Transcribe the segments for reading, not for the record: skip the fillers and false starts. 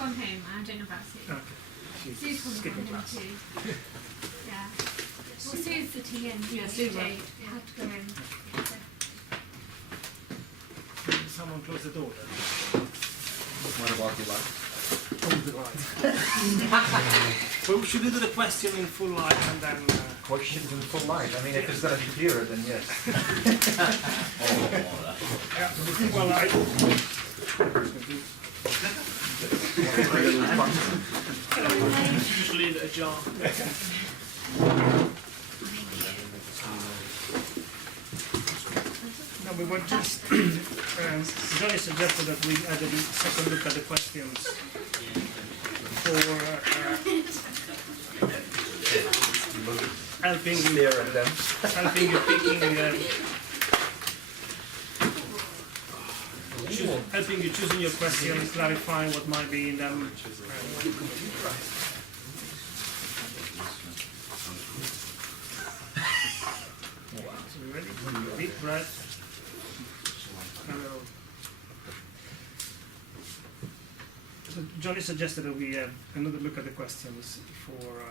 gone home. I don't know about Sue. Okay. Sue's probably skipping gone home class. too. Yeah. Well, Sue's sitting in. Yeah, Sue's Jade. right. You have to go in. So. Someone close the door then. What about the light? Hold the light. Well, should we do the question in full light and then... Questions in full light. I mean, if it's going to be clearer, then yes. yeah, full light. Usually ajar. No, we were just... Johnny suggested that we had a second look at the questions for helping Stare at them. helping you picking helping you choosing your questions, clarifying what might be in them. So we ready? Deep breath. Hello. So Johnny suggested that we have another look at the questions for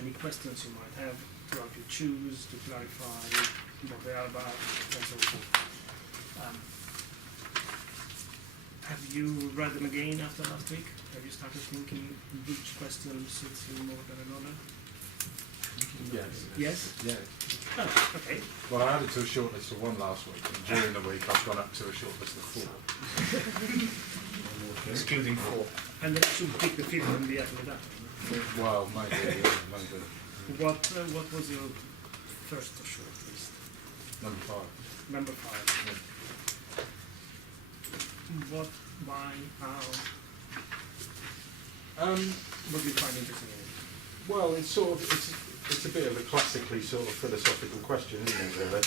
any questions you might have throughout your choose to clarify what they are about and so forth. Have you read them again after last week? Have you started thinking which question suits you more than another? Yes. Yes? Yeah. Oh, okay. Well, I added to a short list of 1 last week, and during the week I've gone up to a short list of 4. Excluding 4. And then you should pick the fifth and be after that. Well, maybe, yeah, maybe. What was your first short list? Number 5. Number 5. Yeah. What, why, how? What do you find interesting in it? Well, it's sort of it's a bit of a classically sort of philosophical question, isn't it? Really.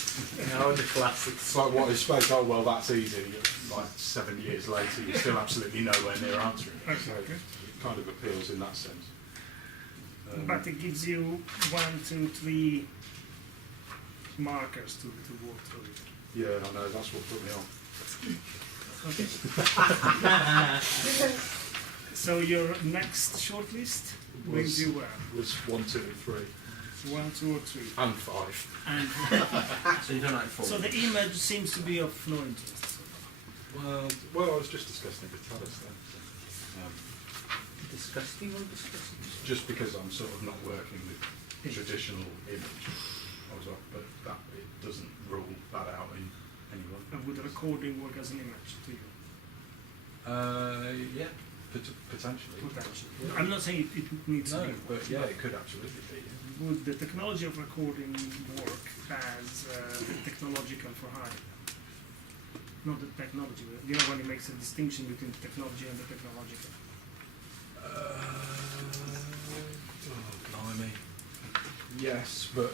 No, the classics. It's like what is space? Oh well, that's easy. Like 7 years later, you're still absolutely nowhere near answering it. So Okay. it kind of appeals in that sense. But it gives you 1, 2, 3 markers to walk through it. Yeah, I know. That's what put me on. Okay. So your next shortlist brings you where? Was 1, 2, and 3, 1, 2, or 3. and 5. And So you don't like 4? so the image seems to be of no interest. Well, I was just discussing it with Talis then. Disgusting or disgusting? Just because I'm sort of not working with traditional image, I was like, but that it doesn't rule that out in anyone. And would the recording work as an image to you? Yeah, potentially. Potentially. I'm not saying it needs No, to be. but yeah, it could absolutely be. Would the technology of recording work as technological for hire? Not the technology, you know, when it makes a distinction between technology and the technological. Oh, blimey. Yes, but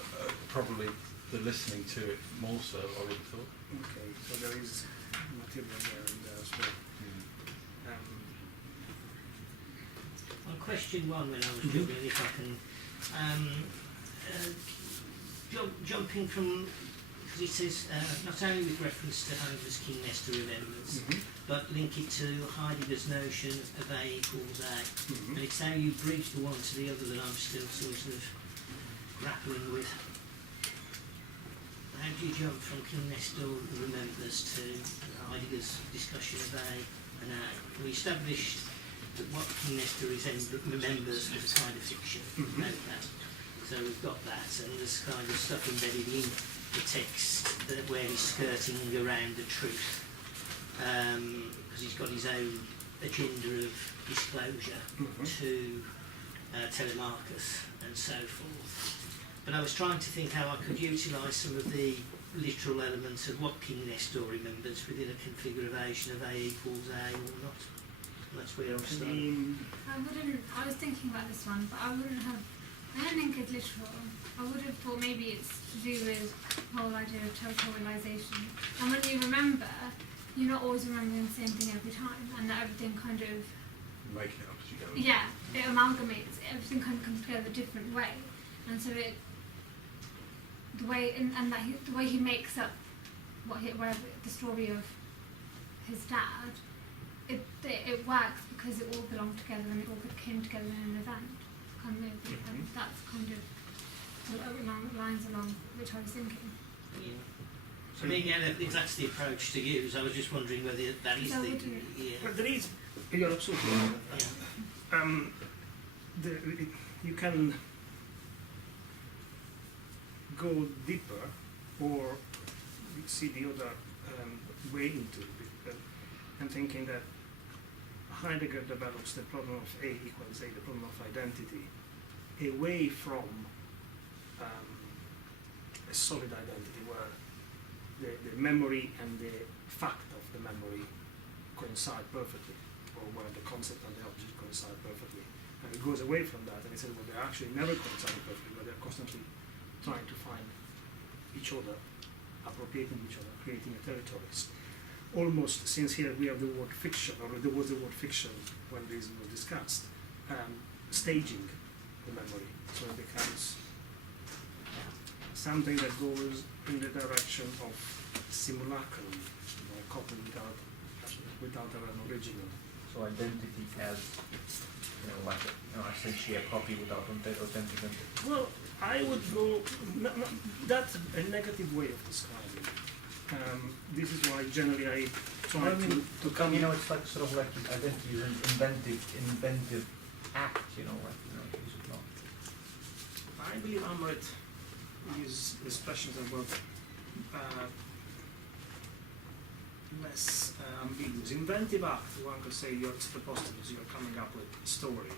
probably the listening to it more so, I would have thought. Okay, so there is material there as well. On question 1, when I was juggling, if I can, jumping from, because it says not only with reference to Heidegger's King Nestor remembrance, but link it to Heidegger's notion of A equals A. And it's how you bridge the one to the other that I'm still sort of grappling with. How do you jump from King Nestor remembers to Heidegger's discussion of A and A? We established that what King Nestor remembers was a kind of fiction. Note that. So we've got that, and there's kind of stuff embedded in the text where he's skirting around the truth, because he's got his own agenda of disclosure to Telemachus and so forth. But I was trying to think how I could utilise some of the literal elements of what King Nestor remembers within a configuration of A equals A or not. That's where I was starting. I was thinking about this one, but I don't think it's literal. I would have thought maybe it's to do with the whole idea of territorialization. And when you remember, you're not always remembering the same thing every time, and that everything kind of... Making it up as you go. Yeah, it amalgamates, everything kind of comes together a different way. And so the way he makes up the story of his dad, it works because it all belonged together and it all came together in an event. Kind of, and that's kind of lines along which I was thinking. Yeah. I mean, yeah, if that's the approach to use, I was just wondering whether that is So the... would you- Yeah. But there is, you're absolutely right. Yeah. You can go deeper or see the other way into it. I'm thinking that Heidegger develops the problem of A equals A, the problem of identity, away from a solid identity where the memory and the fact of the memory coincide perfectly, or where the concept and the object coincide perfectly. And it goes away from that and it says, well, they're actually never coinciding perfectly, but they're constantly trying to find each other, appropriating each other, creating a territories. Almost, since here we have the word fiction, or there was the word fiction when this was discussed, staging the memory. So it becomes something that goes in the direction of simulacrum, a copy without an original. So identity as, like essentially a copy without authenticity. Well, I would go, that's a negative way of describing. This is why generally I try to come. It's like sort of like identity is an inventive act. Is it not? I believe Amrit uses expressions that were less ambiguous. Inventive act, one could say you're preposterous, you're coming up with a story.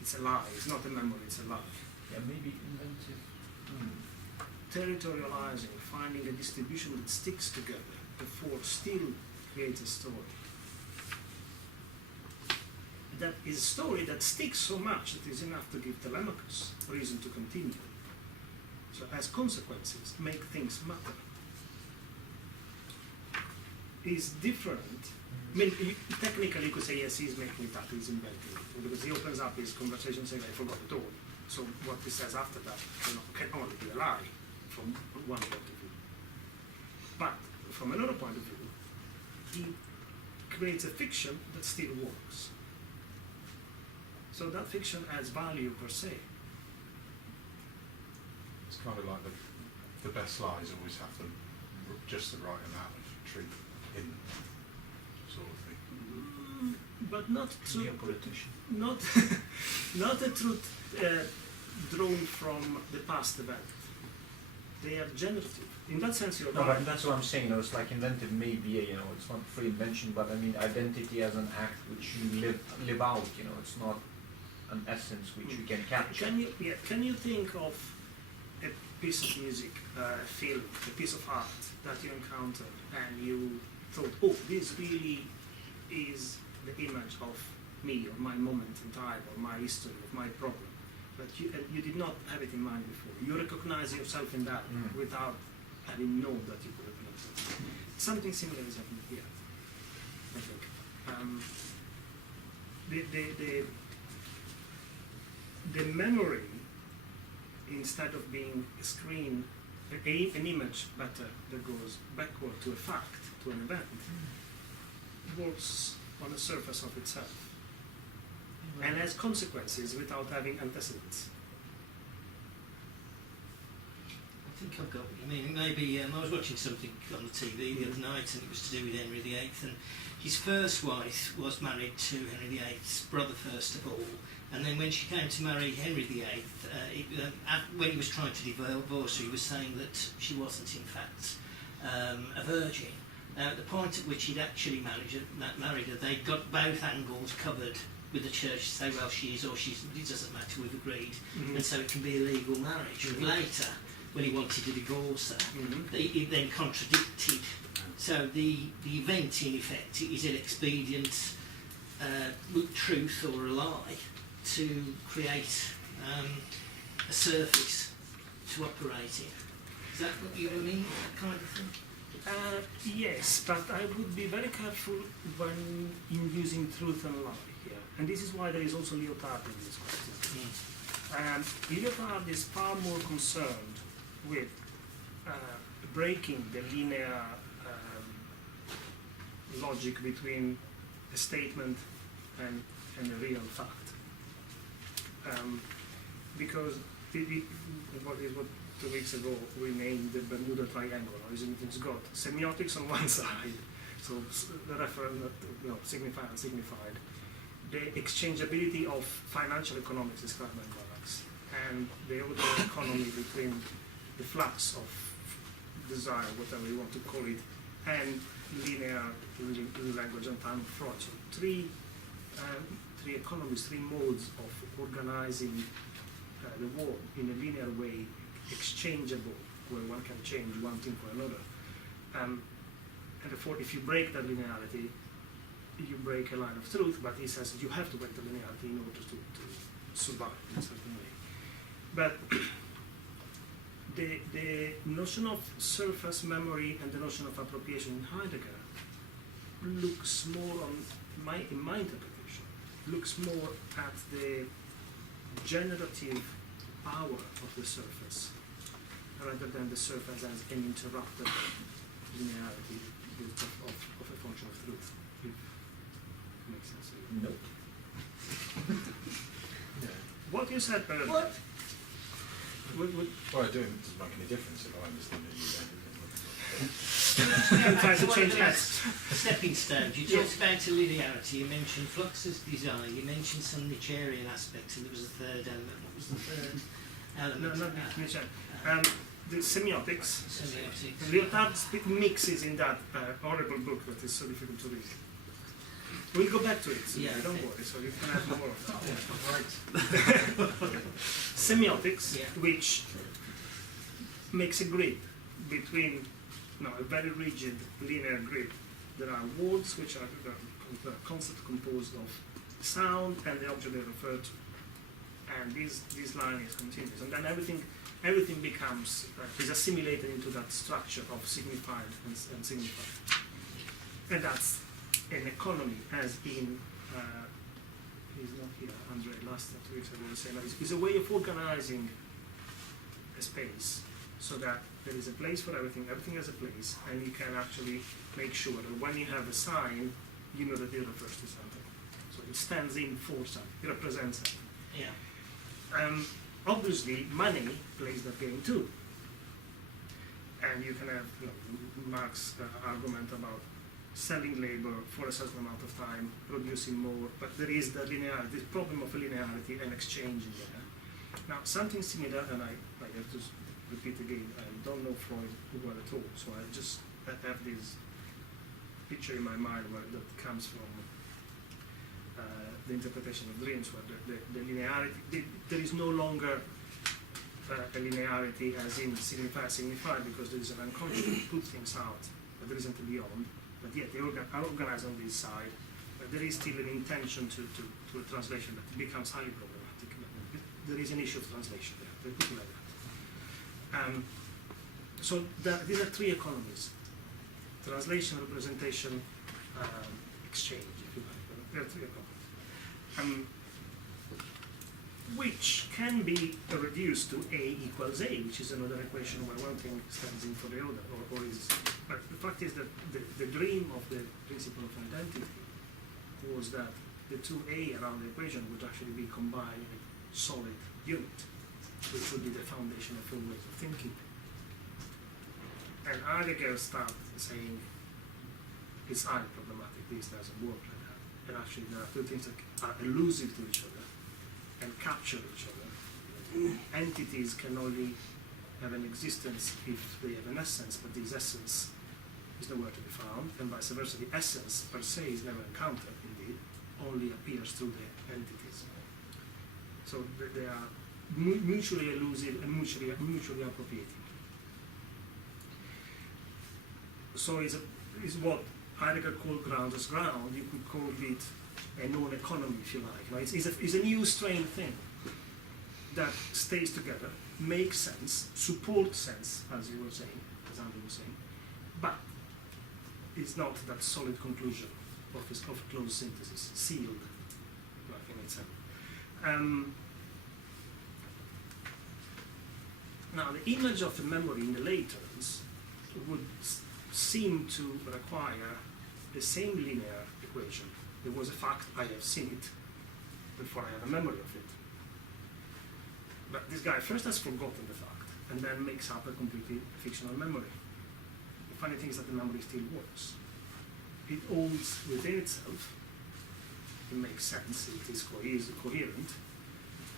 It's a lie, it's not a memory, it's a lie. Yeah, maybe inventive. Territorializing, finding a distribution that sticks together before still creates a story. That is a story that sticks so much that is enough to give Telemachus reason to continue. So as consequences, make things matter. Is different. I mean, technically you could say yes, he's making it up, he's inventing it, because he opens up his conversation saying I forgot it all. So what he says after that can only be a lie from one point of view. But from another point of view, he creates a fiction that still works. So that fiction adds value per se. It's kind of like the best lies always have just the right amount of truth in them, sort of thing. But not Be a truth, politician. not a truth drawn from the past event. They are generative. In that sense, you're No, right. but that's what I'm saying. It's like inventive may be it's not free invention, but I mean identity as an act which you live out. It's not an essence which you can capture. Can you think of a piece of music, a film, a piece of art that you encountered and you thought, oh, this really is the image of me, or my moment in time, or my history, of my problem, but you did not have it in mind before. You recognize yourself in that without having known that you could recognize it. Something similar is happening here, I think. The memory, instead of being a screen, an image better that goes backward to a fact, to an event, works on the surface of itself and has consequences without having antecedents. I think I've got what you mean. Maybe I was watching something on the TV the other night, and it was to do with Henry VIII. And his first wife was married to Henry VIII's brother first of all, and then when she came to marry Henry VIII, when he was trying to divorce her, he was saying that she wasn't in fact a virgin. Now, at the point at which he'd actually married her, they'd got both angles covered with the church to say, well, she is or she's, it doesn't matter, we've agreed, and so it can be a legal marriage. But later, when he wanted to divorce her, he then contradicted. So the event, in effect, is an expedient truth or a lie to create a surface to operate in. Is that what you mean, that kind of thing? Yes, but I would be very careful when in using truth and lie here. And this is why there is also Lyotard in this question. Lyotard is far more concerned with breaking the linear logic between a statement and a real fact. Because what 2 weeks ago we named the Bermuda Triangle. It's got semiotics on one side, so the referent, signified and signified. The exchangeability of financial economics described by Marx, and the other economy between the flux of desire, whatever you want to call it, and linear language and time of thought. So three economies, 3 modes of organizing the world in a linear way, exchangeable, where one can change one thing for another. And therefore, if you break that linearity, you break a line of truth, but he says you have to break the linearity in order to survive in a certain way. But the notion of surface memory and the notion of appropriation in Heidegger looks more on, in my interpretation, looks more at the generative power of the surface rather than the surface as an interrupted linearity of a function of truth. If it makes sense. Nope. What you said earlier. What? Well, it doesn't make any difference if I understand it. You can try to change that. Stepping stones. You talked about a linearity. You mentioned fluxus design. You mentioned some Nietzschean aspects, and there was a third element. What was the third element? No, not Nietzsche. The semiotics. Semiotics. Lyotard mixes in that horrible book that is so difficult to read. We'll go back to it, so Yeah, don't okay. worry, so you can have more of that. Right. Semiotics, Yeah. which makes a grid between a very rigid linear grid. There are words which are the concept composed of sound and the object they refer to. And this line is continuous. And then everything becomes, is assimilated into that structure of signified and signified. And that's an economy, as in, he's not here, Andre, last 2 weeks ago was saying, is a way of organizing a space so that there is a place for everything has a place, and you can actually make sure that when you have a sign, you know that it refers to something. So it stands in for something, it represents something. Yeah. Obviously, money plays that game too. And you can have Marx's argument about selling labor for a certain amount of time, producing more, but there is the linearity, this problem of linearity and exchange in there. Now, something similar, and I have to repeat again, I don't know Freud well at all, so I just have this picture in my mind that comes from the interpretation of dreams, where the linearity, there is no longer a linearity as in signified, because there is an unconscious to put things out, but there isn't a beyond. But yet they are organized on this side, but there is still an intention to a translation that becomes highly problematic. There is an issue of translation there, put it like that. So these are 3 economies: translation, representation, exchange, if you like. There are 3 economies. Which can be reduced to A equals A, which is another equation where one thing stands in for the other, or is. But the fact is that the dream of the principle of identity was that the 2A around the equation would actually be combined in a solid unit, which would be the foundation of all ways of thinking. And Heidegger started saying it's highly problematic, this doesn't work like that. And actually there are 2 things that are elusive to each other and capture each other. Entities can only have an existence if they have an essence, but this essence is nowhere to be found, and vice versa. The essence per se is never encountered, indeed, only appears through the entities. So they are mutually elusive and mutually appropriating. So is what Heidegger called ground as ground, you could call it a known economy, if you like. Right? It's a new strange thing that stays together, makes sense, supports sense, as you were saying, as Andrew was saying, but it's not that solid conclusion of closed synthesis, sealed, like in itself. Now, the image of the memory in the lay terms would seem to require the same linear equation there was a fact, I have seen it, before I have a memory of it. But this guy first has forgotten the fact, and then makes up a completely fictional memory. The funny thing is that the memory still works. It holds within itself, it makes sense, it is coherent,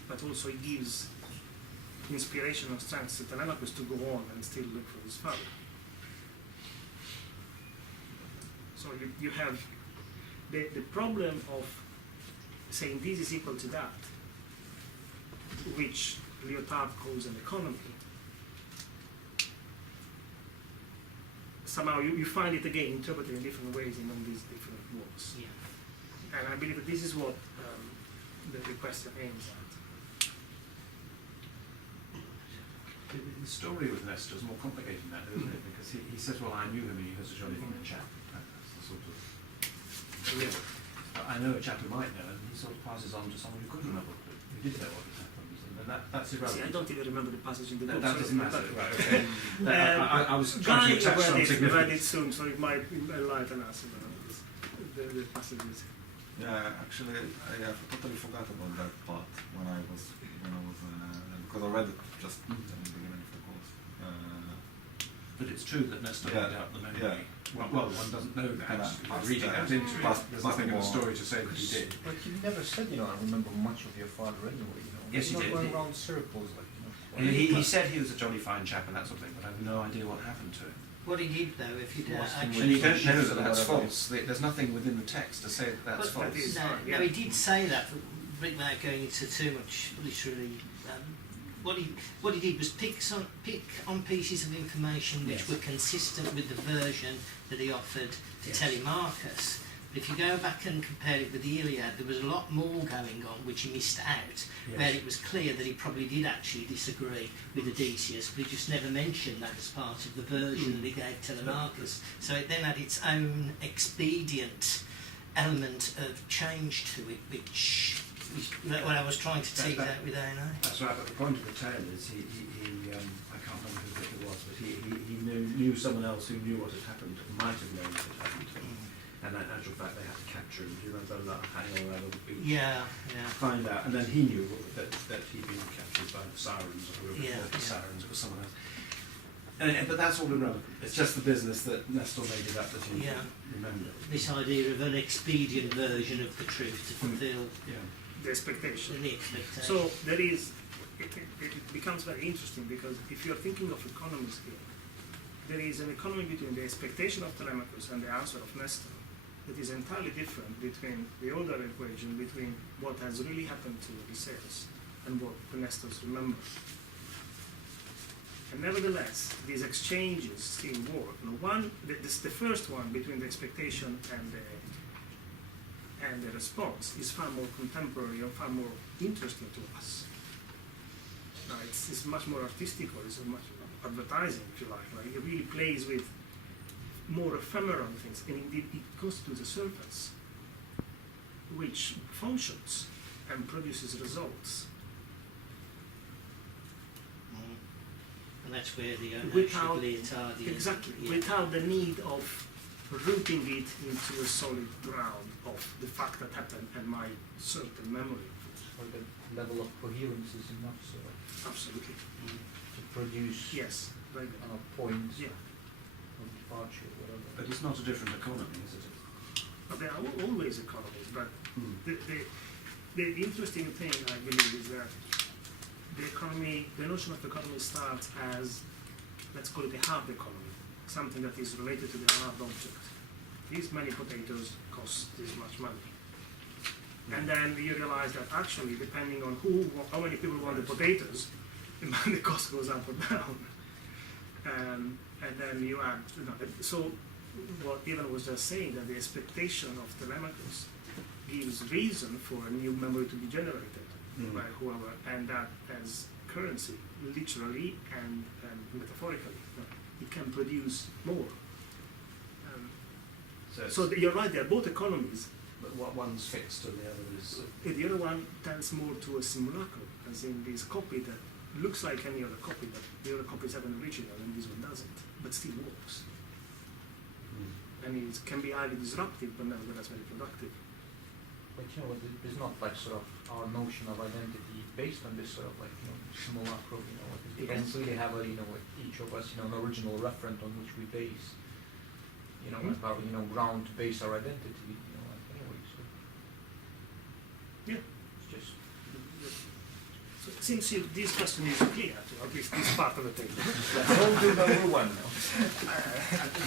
but also it gives inspiration and strength to Telemachus to go on and still look for his father. So you have the problem of saying this is equal to that, which Lyotard calls an economy. Somehow you find it again interpreted in different ways in all these different works. Yeah. And I believe that this is what the question aims at. The story with Nestor is more complicated than that, isn't it? Because he says, well, I knew him and he was a jolly fine chap. That's the sort of... Yeah. I know a chap who might know, and he sort of passes on to someone who could remember, but who did know what had happened. And that's irrelevant. See, I don't even remember the passage in the book. That so doesn't matter. but- Right, okay. I was Guy trying to attach some read it significance. soon, so it might enlighten us about the passages. Yeah, actually, I have totally forgot about that part when I was because I read it just in the beginning of the course. But it's true that Nestor Yeah. made out the memory. Yeah. Well, one doesn't know that. And By past, reading that into it, past- there's past nothing in the more- story to say that he did. But you never said, I remember much of your father anyway, Yes, He's he not did. going around circles, And he said he was a jolly fine chap and that sort of thing, but I have no idea what happened to him. What he did though, if you Lost in actually... And you don't know Shifts that or that's whatever. false. There's nothing within the text to say that that's But- That false. is No, right, no, yeah. he did say that, but without going into too much literally. What he did was pick on pieces of information which Yes. were consistent with the version that he offered to Yes. Telemachus. But if you go back and compare it with the Iliad, there was a lot more going on which he missed out, where it was clear that he probably did actually disagree with Odysseus, but he just never mentioned that as part of the version that he gave Telemachus. So it then had its own expedient element of change to it, which is what I was trying to tease out with A&O. That's right, but the point of the tale is he I can't remember who it was, but he knew someone else who knew what had happened, or might have known what had happened to him. And in actual fact, they had to capture him. Do you remember that hanging around on the beach? Yeah, yeah. Find out, and then he knew that he'd been captured by the Sirens, or whoever Yeah, it was, the yeah. Sirens, it was someone else. But that's all irrelevant. It's just the business that Nestor made it up that he Yeah. remembered. This idea of an expedient version of the truth to fulfil Yeah. The expectation. the expectation. So there is, it becomes very interesting because if you're thinking of economies here, there is an economy between the expectation of Telemachus and the answer of Nestor that is entirely different between the older equation, between what has really happened to Odysseus and what the Nestors remember. And nevertheless, these exchanges still work. The first one between the expectation and the response is far more contemporary and far more interesting to us. Now, it's much more artistic, or it's much advertising, if you like. Right? It really plays with more ephemeral things, and indeed it goes to the surface, which functions and produces results. And that's where the Without- Lyotard Exactly, without the need of rooting it into a solid ground of the fact that happened and my certain memory. Or the level of coherence is enough Absolutely. to produce Yes. Very good. points Yeah. of departure or whatever. But it's not a different economy, is it? But there are always economies, but Hmm. the interesting thing, I believe, is that the notion of economy starts as, let's call it a hard economy, something that is related to the hard object. These many potatoes cost this much money. And then you realize that actually, depending on how many people want the potatoes, the cost goes up or down. And then you add, so what Ivan was just saying, that the expectation of Telemachus gives reason for a new memory to be generated by whoever, and that as currency, literally and metaphorically, it can produce more. So you're right, they're both economies. But what one's fixed and the other is... The other one tends more to a simulacrum, as in this copy that looks like any other copy, but the other copies have an original and this one doesn't, but still works. And it can be highly disruptive, but nevertheless very productive. But you know, there's not like sort of our notion of identity based on this sort of like, you know, simulacrum, you know, we don't really have a, you know, like each of us, you know, an original referent on which we base, you know, like our, you know, ground to base our identity, you know, like anyway, so. Yeah. It's just, So it seems this question is clear to at least this part of the table. don't do number one now.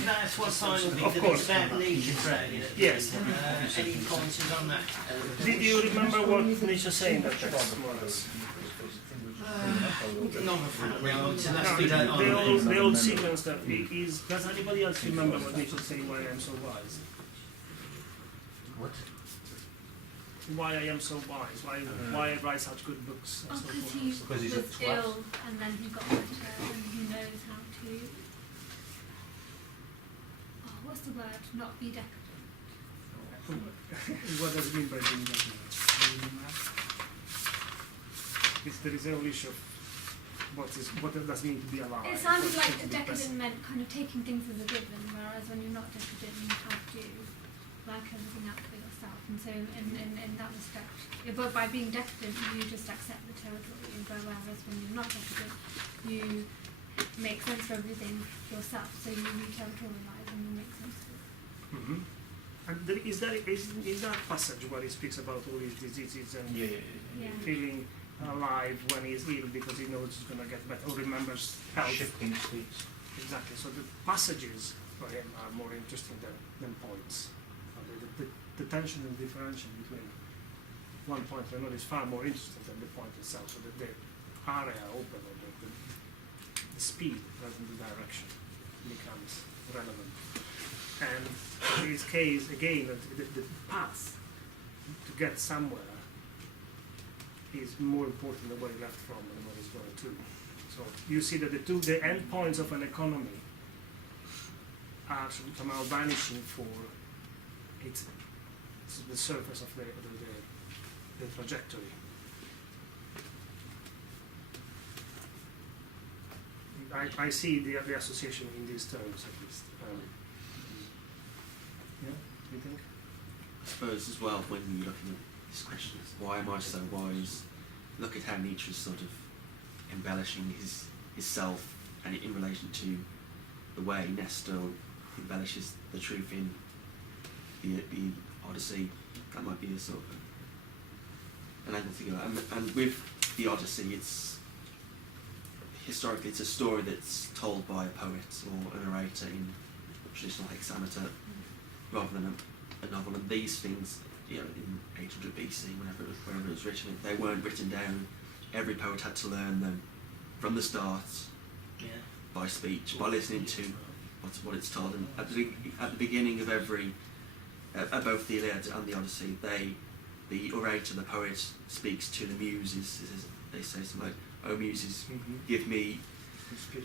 That's one final thing, Of that course. it's about nature training. Yes. Any pointers on that? Did you remember what Nietzsche saying that text more or less? None of that, no, so that's No, we don't the old sequence that is. Does anybody else remember what Nietzsche saying? Why I am so wise? What? Why I am so wise? Why I write such good books? And so Because forth. he Because he's a was twat. ill and then he got better and he knows how to. Oh, what's the word? Not be decadent. What does it mean by being decadent? There is no issue of what does it mean to be alive. It sounded What like is to be decadent present. meant kind of taking things as a given, whereas when you're not decadent, you have to work everything out for yourself. And so, in that respect, but by being decadent, you just accept the territory and go. Whereas when you're not decadent, you make sense of everything yourself. So you re-territorialize and you make sense of it. Mm-hmm. And is that passage where he speaks about all his diseases and Yeah. feeling alive when he's ill because he knows he's going to get better or remembers health? Shifting states. Exactly. So the passages for him are more interesting than points. The tension and differentiation between one point and another is far more interesting than the point itself. So that the area open or the speed rather than the direction becomes relevant. And in this case, again, the path to get somewhere is more important than where he left from and where he's going to. So you see that the end points of an economy are somehow vanishing for it's the surface of the trajectory. I see the association in these terms at least. Yeah, you think? I suppose as well, when you're looking at this question, why am I so wise? Look at how Nietzsche's sort of embellishing his self, and in relation to the way Nestor embellishes the truth in the Odyssey. That might be a sort of an angle to go at. And with the Odyssey, it's historically it's a story that's told by a poet or an orator in traditional hexameter, rather than a novel. And these things, you know, in 800 BC, wherever it was written, they weren't written down. Every poet had to learn them from the start by speech, by listening to what it's told. And at the beginning of every, both the Iliad and the Odyssey, the orator, the poet, speaks to the muses. They say something like, "Oh muses, give me,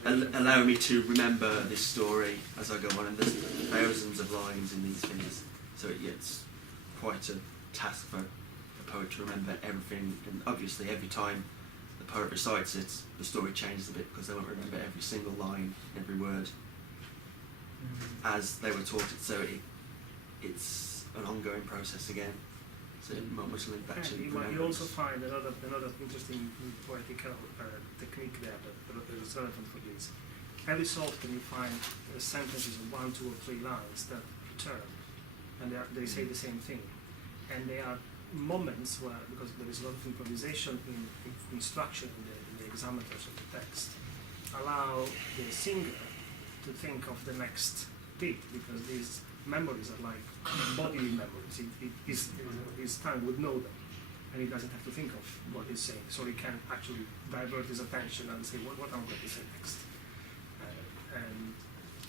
allow me to remember this story as I go on." And there's thousands of lines in these things, so it's quite a task for a poet to remember everything. And obviously, every time the poet recites it, the story changes a bit because they won't remember every single line, every word as they were taught it. So it's an ongoing process again. So much link back to You also find another interesting poetical technique there that is relevant for this. Every so often you find sentences of 1, 2, or 3 lines that return, and they say the same thing. And they are moments where, because there is a lot of improvisation in structure in the hexameters of the text, allow the singer to think of the next bit, because these memories are like bodily memories. His tongue would know them, and he doesn't have to think of what he's saying, so he can actually divert his attention and say, what am I going to say next? And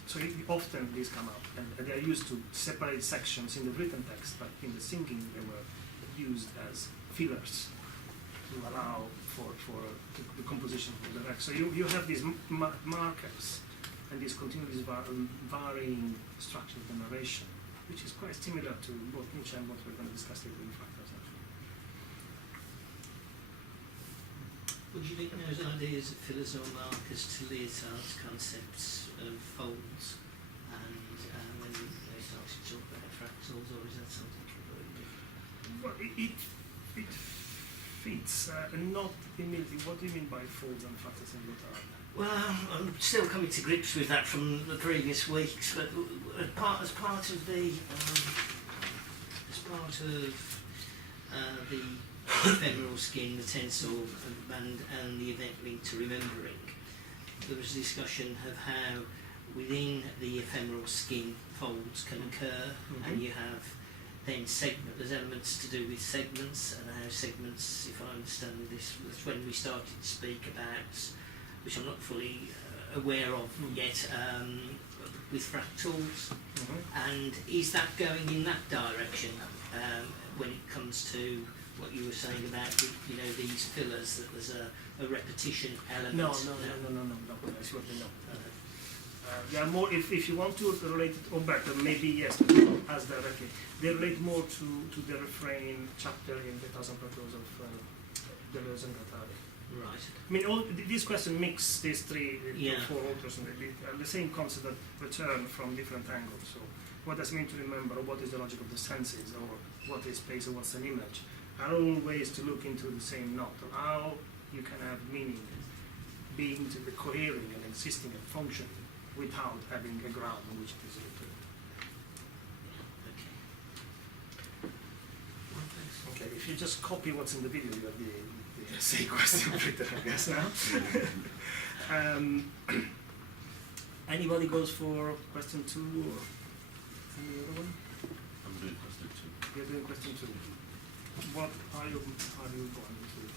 so often these come up, and they are used to separate sections in the written text, but in the singing they were used as fillers to allow for the composition of the next. So you have these markers and these continuous varying structure of the narration, which is quite similar to both Nietzsche and what we're going to discuss later in Fractals, actually. Would you link those ideas of fillers or markers to Lyotard's concepts of folds and when they start to talk about fractals, or is that something completely different? Well, it fits, not immediately. What do you mean by folds and fractals in Lyotard? Well, I'm still coming to grips with that from the previous weeks, but as part of the ephemeral skin, the tensile, and the event linked to remembering, there was a discussion of how within the ephemeral skin folds can occur, and you have then there's elements to do with segments, and how segments, if I understand this, was when we started to speak about, which I'm not fully aware of yet, with fractals. And is that going in that direction when it comes to what you were saying about these fillers, that there's a repetition element? No. I see what you know. They are more, if you want to relate it, or better, maybe yes, but not as directly. They relate more to the refrain chapter in the Thousand Fractals of Deleuze and Guattari. Right. I mean, this question mix these four authors, and the same concept that return from different angles. So, what does it mean to remember, or what is the logic of the senses, or what is space, or what's an image, are all ways to look into the same knot, or how you can have meaning, being to the cohering and existing and functioning without having a ground on which it is rooted. Okay, if you just copy what's in the video, you have the essay question written, I guess, now. Anybody goes for question 2 or any other one? I'm doing question 2. You're doing question 2. What are you going to,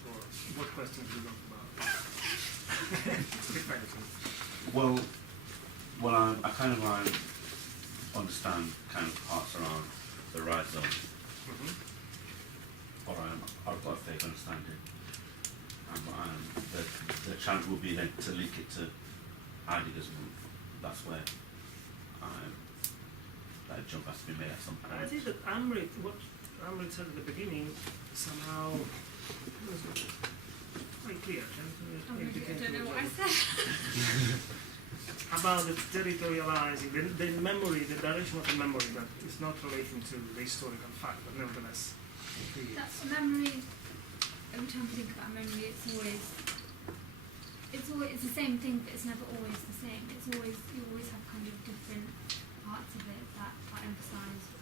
or what questions do you talk about? Well, I kind of understand kind of parts around the rhizome, or I've got a fake understanding. The challenge will be then to link it to Heidegger's move. That's where that jump has to be made at some point. I think that what Amrit said at the beginning somehow was quite clear. I don't know what I said. About the territorializing, the memory, the direction of the memory that is not relating to the historical fact, but nevertheless. That's memory. Every time I think about memory, it's the same thing, but it's never always the same. You always have kind of different parts of it that emphasise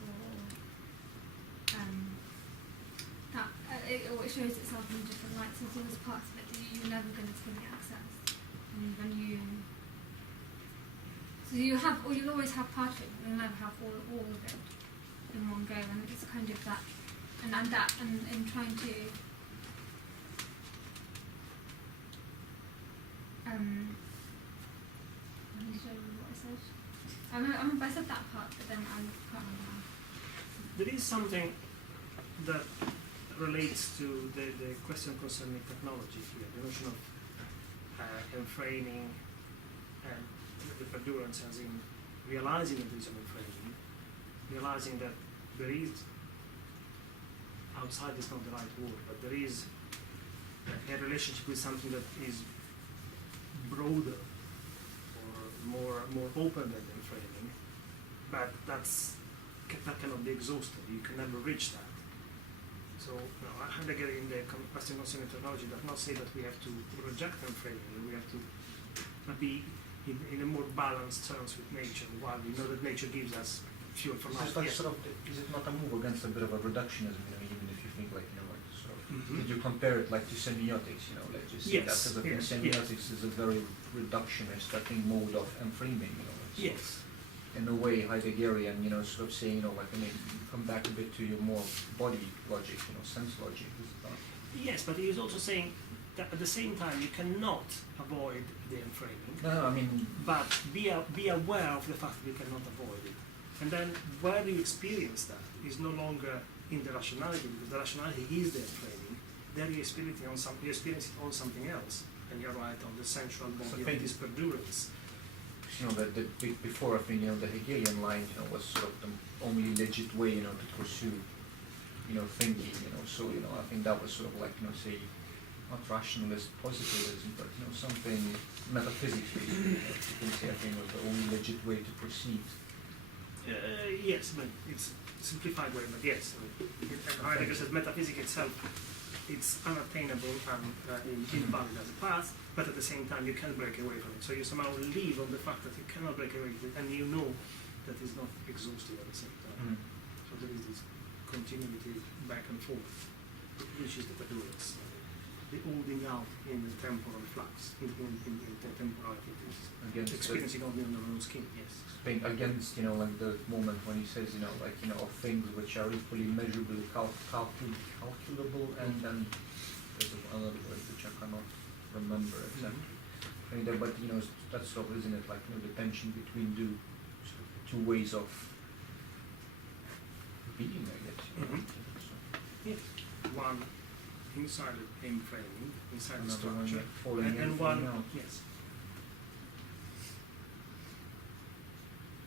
or it shows itself in different lights. There's always parts of it that you're never going to fully access. And you'll always have part of it, but you'll never have all of it in one go. And it's kind of that, and in trying to I need to remember what I said. I said that part, but then I can't remember now. There is something that relates to the question concerning technology here, the notion of enframing and the perdurance, as in realizing that there is an enframing, realizing that there is, outside is not the right word, but there is a relationship with something that is broader or more open than the enframing, but that cannot be exhausted. You can never reach that. So Heidegger in the question concerning technology does not say that we have to reject enframing. We have to be in a more balanced terms with nature, while we know that nature gives us fuel for life. Is it not a move against a bit of a reductionism? Even if you think did you compare it to semiotics? Yes. Semiotics is a very reductionist, I think, mode of enframing. Yes. In a way, Heideggerian, saying, come back a bit to your more body logic, sense logic. Yes, but he is also saying that at the same time you cannot avoid the enframing. No, but be aware of the fact that you cannot avoid it. And then where you experience that is no longer in the rationality, because the rationality is the enframing. There you experience it on something else, and you're right on the central body of this perdurance. Before I think the Hegelian line was sort of the only legit way to pursue thinking. So I think that was sort of say not rationalist positivism, but something metaphysically you can say I think was the only legit way to proceed. Yes, but it's simplified way, but yes. And Heidegger says metaphysics itself, it's unattainable and invalid as a path, but at the same time you can break away from it. So you somehow live on the fact that you cannot break away from it, and you know that it's not exhaustive at the same time. So there is this continuity back and forth, which is the Deleuze, the holding out in the temporal flux, in the temporality, Against experiencing only on their own skin, yes. against, you know, like the moment when he says, you know, like, you know, of things which are equally measurably calculable, and then there's another word which I cannot remember exactly. I mean, but, you know, that's sort of, isn't it, like, you know, the tension between two ways of being, I guess, you know. So, Yes. One inside the framing, inside the another one structure, falling in, and falling one, out. yes.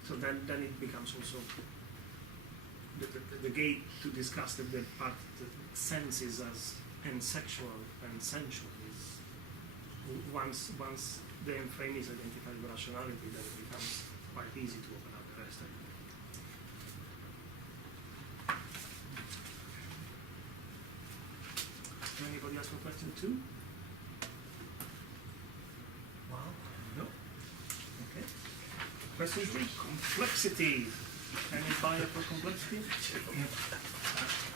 So then it becomes also the gate to discuss the part that senses as and sexual and sensual is once the end frame is identified with rationality, then it becomes quite easy to open up the rest of it. Anybody else for question 2? Wow. No? Okay. Question 3, complexity. Any fire for complexity?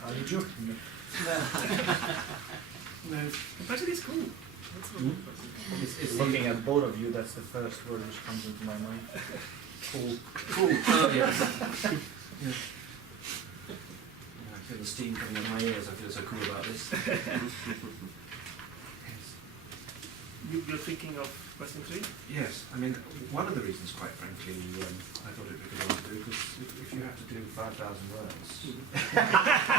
Are you joking? No. Complexity is cool. That's not complexity. It's Looking at both of you, that's the first word which comes into my mind. Cool. Cool. Oh, yes. Yeah. I feel the steam coming out of my ears. I feel so cool about this. You're thinking of question 3? Yes, I mean, one of the reasons, quite frankly, I thought it would be good to do, because if you have to do 5,000 words,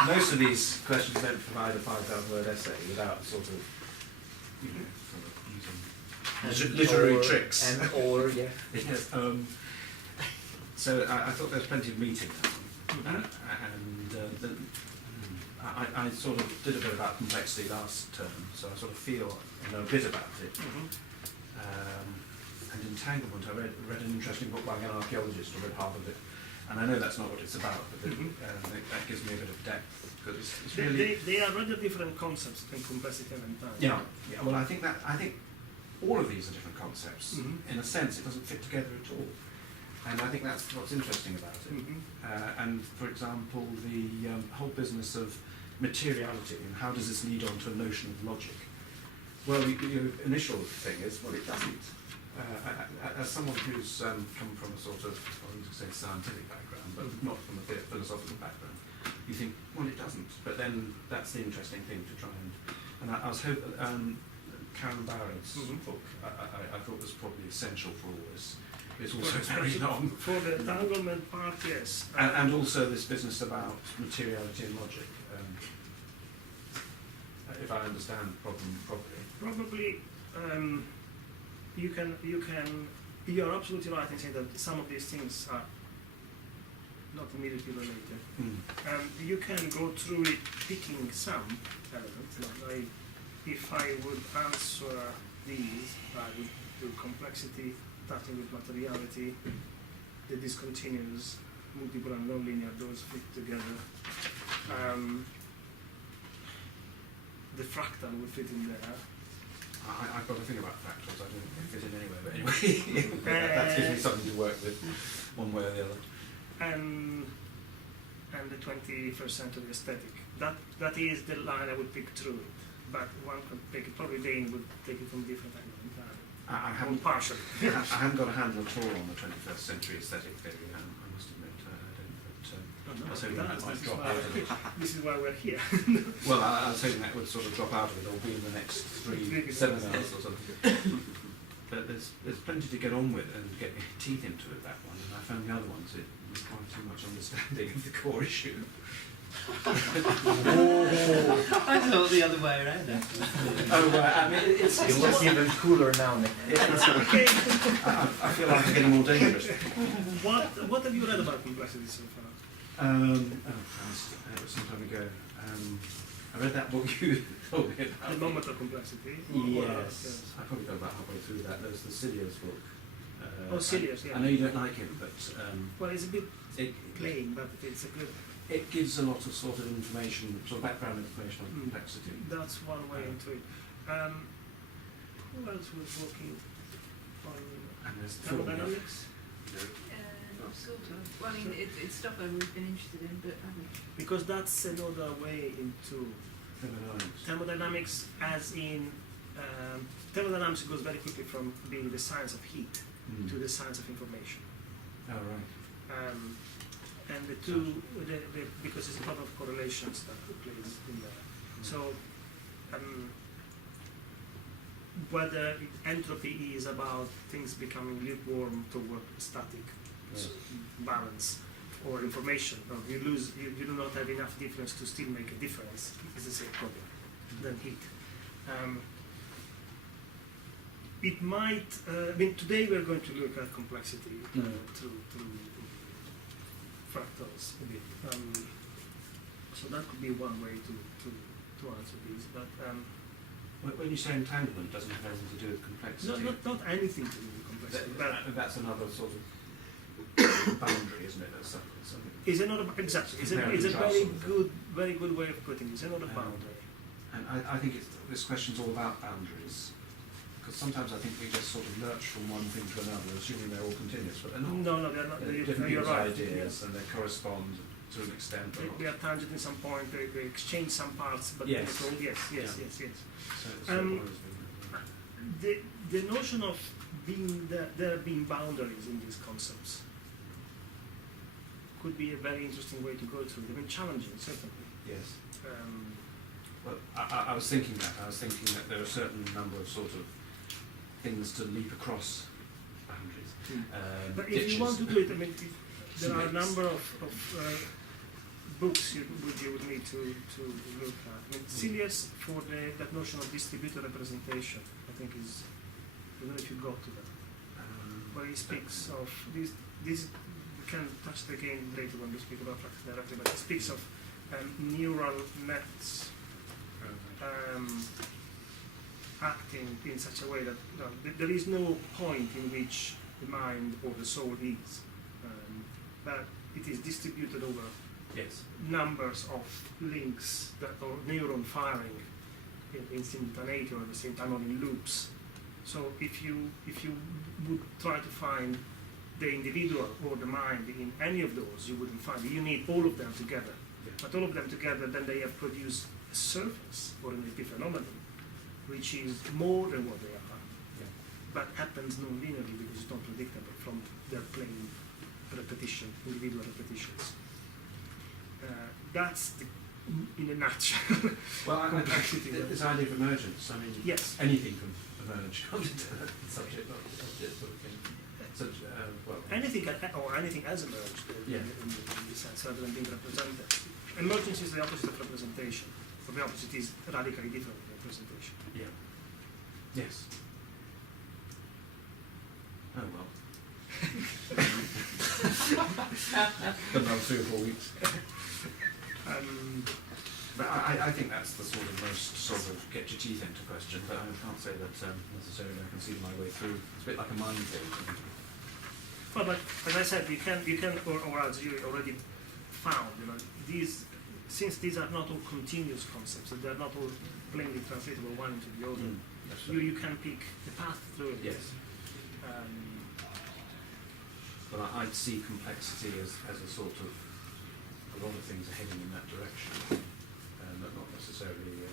most of these questions don't provide a 5,000 word essay without sort of, you know, sort of using literary tricks. Yeah. Yes, so I thought there's plenty of meat in that one. I sort of did a bit about complexity last term, so I sort of feel I know a bit about it. And entanglement, I read an interesting book by an archaeologist, I read half of it, and I know that's not what it's about, but that gives me a bit of depth, because it's really... They are rather different concepts than complexity and entanglement. Yeah, well I think all of these are different concepts. In a sense, it doesn't fit together at all. And I think that's what's interesting about it. And for example, the whole business of materiality and how does this lead on to a notion of logic? Well, the initial thing is, well, it doesn't. As someone who's come from a sort of, I wouldn't say scientific background, but not from a philosophical background, you think, well, it doesn't. But then that's the interesting thing to try and I was hoping, Karen Barrett's book, I thought was probably essential for all this. It's also very long. For the entanglement part, yes. And also this business about materiality and logic. If I understand the problem properly. Probably, you're absolutely right in saying that some of these things are not immediately related. You can go through it picking some elements. Like if I would answer these, I would do complexity, starting with materiality, the discontinuous, multiple and nonlinear, those fit together. The fractal would fit in there. I've got to think about fractals, I don't think they fit in anywhere, but anyway, that gives me something to work with, one way or the other. And the 21st century aesthetic. That is the line I would pick through it, but one could take it, probably Dane would take it from different angles entirely. I haven't partially. I haven't got a handle at all on the 21st century aesthetic theory, I must admit, I don't, but I was hoping that might drop out of it. This is why we're here. Well, I was hoping that would sort of drop out of it, or be in the next 3 seminars or something. But there's plenty to get on with and get your teeth into it, that one, and I found the other ones, it required too much understanding of the core issue. I thought the other way around. Oh, I mean, it's It looks even cooler now, Nick. Okay. I feel like it's getting more dangerous. What have you read about complexity so far? Christ, it was some time ago. I read that book you told me about. The Moment of Complexity. Yes. I probably got about halfway through that. There was the Cilliers book. Silius, yeah. I know you don't like him, but Well, it's a bit it, plain, but it's a good. it gives a lot of sort of information, sort of background information on complexity. That's one way into it. Who else was working on And there's thermodynamics? Sort of. Well, I mean, it's stuff I've always been interested in, but I haven't. Because that's another way into thermodynamics. thermodynamics, as in thermodynamics goes very quickly from being the science of heat to the science of information. Oh, right. And the two, because there's a lot of correlations that plays in there. So, whether entropy is about things becoming lukewarm toward static balance, or information, or you do not have enough difference to still make a difference, it's the same problem than heat. It might, I mean, today we're going to look at complexity through fractals a bit. So that could be one way to answer these. But when you say entanglement, doesn't have anything to do with complexity. not anything to do with complexity. That's another sort of boundary, isn't it? That's something. Is another exactly. It's a very good way of putting it. It's another boundary. And I think this question's all about boundaries. Because sometimes I think we just sort of lurch from one thing to another, assuming they're all continuous, but they're not. No, they're not. They're different You're people's right. ideas, and they correspond to an extent. They are tangent in some point. They exchange some parts, but Yes. they're all, yes. So it's The notion of there being boundaries in these concepts could be a very interesting way to go through. They've been challenging, certainly. yes. Well, I was thinking that. I was thinking that there are a certain number of sort of things to leap across boundaries. But if you want to do it, I mean, there are a number of books you would need to look at. I mean, Silius, for that notion of distributed representation, I think is, I don't know if you got to that, where he speaks of this. We can touch it again later when we speak about fractals directly, but he speaks of neural nets acting in such a way that there is no point in which the mind or the soul is, but it is distributed over Yes. numbers of links that or neuron firing in simultaneity or at the same time or in loops. So if you would try to find the individual or the mind in any of those, you wouldn't find it. You need all of them together. Yeah. But all of them together, then they have produced a surface or an epiphenomenon, which is more than what they are, but happens non-linearly because it's not predictable from their plain repetition, individual repetitions. That's in a nutshell. Well, complexity. this idea of emergence. I mean, Yes. anything can emerge from the subject, not object sort of thing. So, well, Anything has emerged in this sense, rather than being represented. Emergence is the opposite of representation. So the opposite is radically different than representation. yeah. Yes. Oh well. Been another 3 or 4 weeks. But I think that's the sort of most sort of get your teeth into question, but I can't say that necessarily I can see my way through. It's a bit like a mind thing. Well, but as I said, you can, or as you already found, since these are not all continuous concepts, that they are not all plainly translatable one into the other, you can pick the path through it. Yes. Well, I'd see complexity as a sort of, a lot of things are heading in that direction, but not necessarily.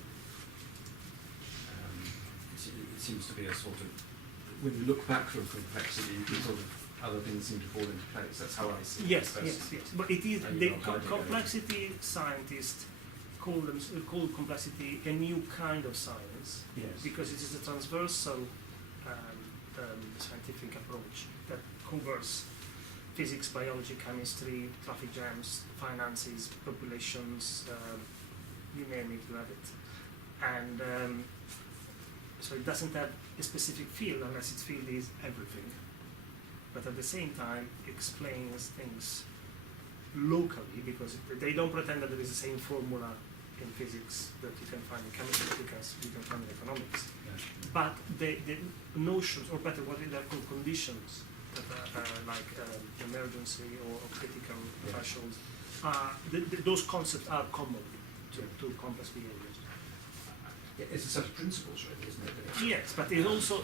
It seems to be a sort of, when you look back from complexity, you can sort of, other things seem to fall into place. That's how I see it. Yes. But it is And the you're not complexity scientists call complexity a new kind of science. Yes. Because it is a transversal scientific approach that covers physics, biology, chemistry, traffic jams, finances, populations, you name it, you have it. And so it doesn't have a specific field unless its field is everything. But at the same time explains things locally because they don't pretend that there is the same formula in physics that you can find in chemistry because you can find in economics. Yeah. But the notions, or better, what they are called conditions like emergency or critical Yeah. thresholds. Those concepts are common to complex behaviors. It's a set of principles, really, isn't it? Yes, but it is also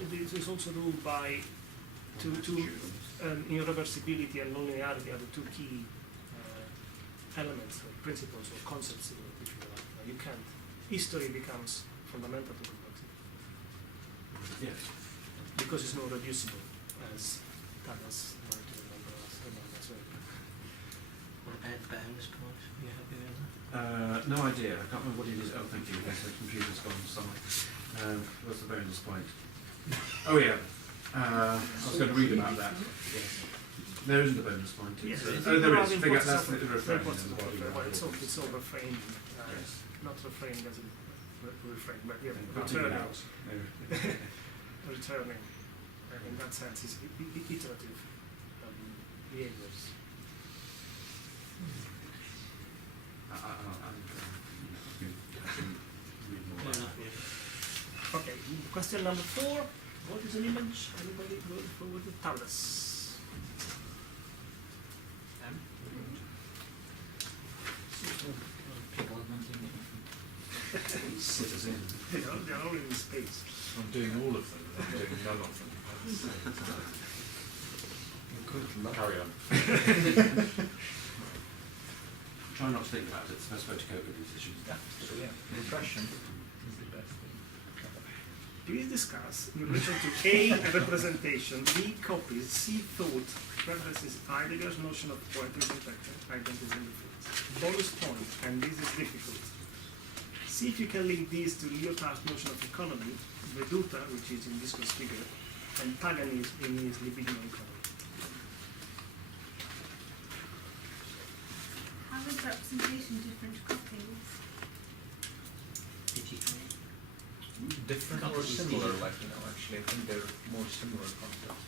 ruled by irreversibility and non-linearity are the two key elements, or principles, or concepts, if you like. You can't. History becomes fundamental to complexity Yes. because it's not reducible, as Tadas wanted to remember as well. What about the bonus point? Are you happy with that? No idea. I can't remember what it is. Oh, thank you. Yes, the computer's gone somewhere. What's the bonus point? Oh, yeah. I was going to read about that. Yes. There isn't a bonus point. Yes, Oh, there is. Figure, that's the refrain. Well, it's all refrained, Yes. not refrained as in refrain, but yeah, Can't figure it returning. out. No. Returning, in that sense, is iterative behaviors. Fair enough, yeah. Okay, question number 4. What is an image? Anybody go forward with Tadas? Citizen. They're all in space. I'm doing all of them, I'm doing none of them. Good luck. Carry on. Try not to think about it. It's the best way to cope with these issues. Yeah, so yeah, repression is the best thing. Please discuss in relation to A, representation, B, copies, C, thought, references Heidegger's notion of poetic infection, identities and defects. Bonus point, and this is difficult. See if you can link these to Lyotard's notion of economy, Veduta, which is in discourse figure, and Paganism in his libidinal economy. How is representation different to copies? Different or similar, like, actually, I think they're more similar concepts.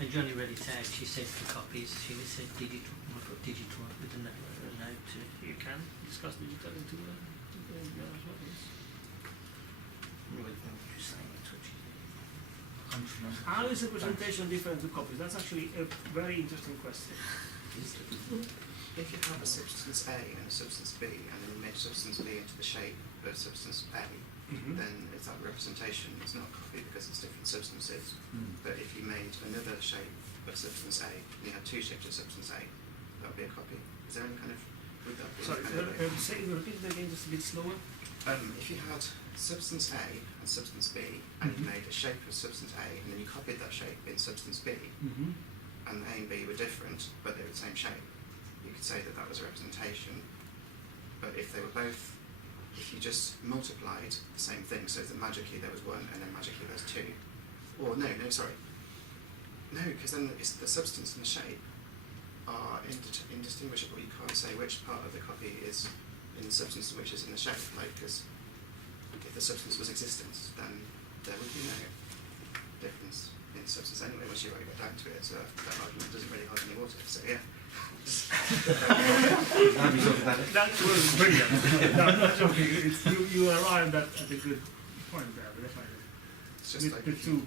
When Johnny read it out, she said for copies, she said digital. I put digital with a note to. You can discuss digital into the as well, yes. How is representation different to copies? That's actually a very interesting question. If you have a substance A and a substance B, and then you make substance B into the shape of substance A, then it's that representation. It's not a copy because it's different substances. But if you made another shape of substance A, and you had two shapes of substance A, that would be a copy. Is there any kind of... Would that be Sorry, kind of repeat that again just a bit slower. if you had substance A and substance B, and you made a shape of substance A, and then you copied that shape in substance B, and A and B were different, but they were the same shape, you could say that that was a representation. But if they were both, if you just multiplied the same thing, so that magically there was one, and then magically there's two, or no, because then it's the substance and the shape are indistinguishable. You can't say which part of the copy is in the substance and which is in the shape, like, because if the substance was existence, then there would be no difference in substance anyway once you write it down to it, so that argument doesn't really hold any water, so yeah. That was brilliant. No, I'm not joking. You arrived at a good point there, definitely. It's just like The if two you-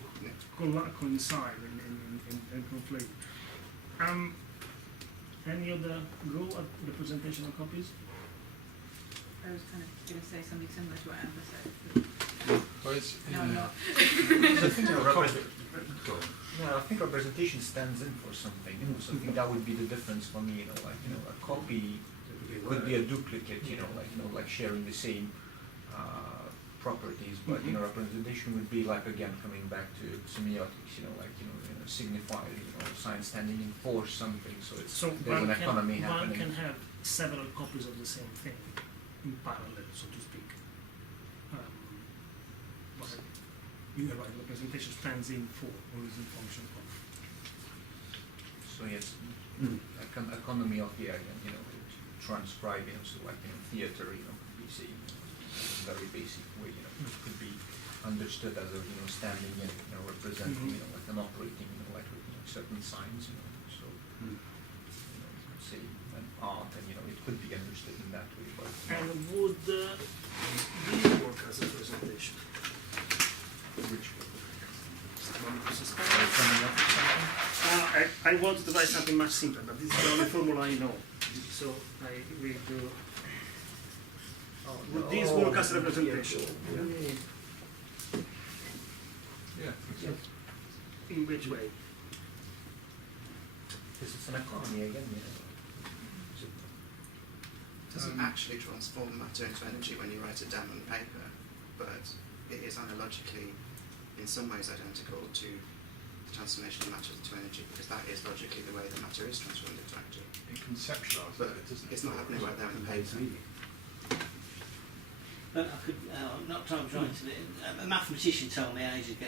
coincide and conflict. Any other go at representation of copies? I was kind of going to say something similar to what Amber said. Well, it's, No, I'm not. I think Go on. yeah, I think representation stands in for something, so I think that would be the difference for me, a copy could be a duplicate, like sharing the same properties, but representation would be like, again, coming back to semiotics, signifying, sign standing in for something, so there's an economy happening. One can have several copies of the same thing in parallel, so to speak. But you're right, representation stands in for or is in function of. So yes, economy of the area, transcribing, so like, theater, could be seen in a very basic way, it could be understood as a, standing in, representing, like an operating, like with certain signs, so, say, an art, and, it could be understood in that way, but. And would these work as a presentation? Which Someone to suspect? coming up with something? I wanted to write something much simpler, but this is the only formula I know. So I will do. Would this work as representation? Yeah. In which way? This is an economy again, you know. It doesn't actually transform matter into energy when you write it down on paper, but it is analogically, in some ways, identical to the transformation of matter into energy, because that is logically the way that matter is transformed into energy. It conceptualises But it, doesn't it? it's not happening right there in the paper. But I could, not trying to, a mathematician told me ages ago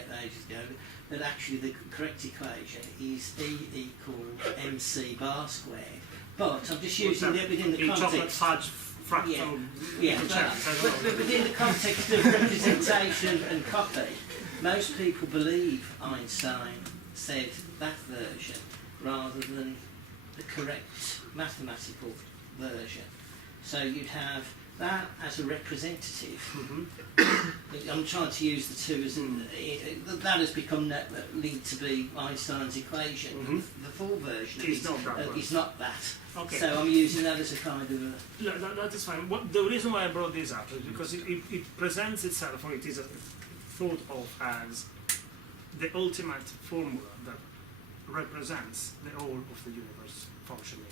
that actually the correct equation is E equals mc bar squared. But I'm just using it within the context. Fudge fractal. Yeah, but within the context of representation and copy, most people believe Einstein said that version rather than the correct mathematical version. So you'd have that as a representative. Mm-hmm. I'm trying to use the two as that has become linked to be Einstein's equation. Mm-hmm. The full version It's not that. is not that. Okay. So I'm using that as a kind of a... No, that is fine. The reason why I brought this up is because it presents itself, or it is thought of as the ultimate formula that represents the whole of the universe functioning.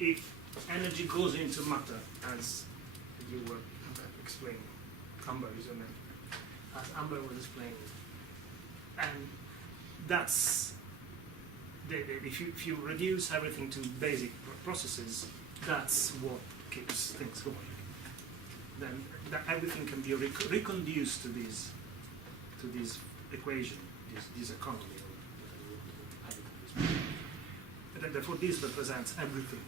And if energy goes into matter, as you were explaining, Amber is in it, as Amber was explaining, and that's if you reduce everything to basic processes, that's what keeps things going. Then everything can be reconduced to this equation, this economy, or whatever. And therefore, this represents everything.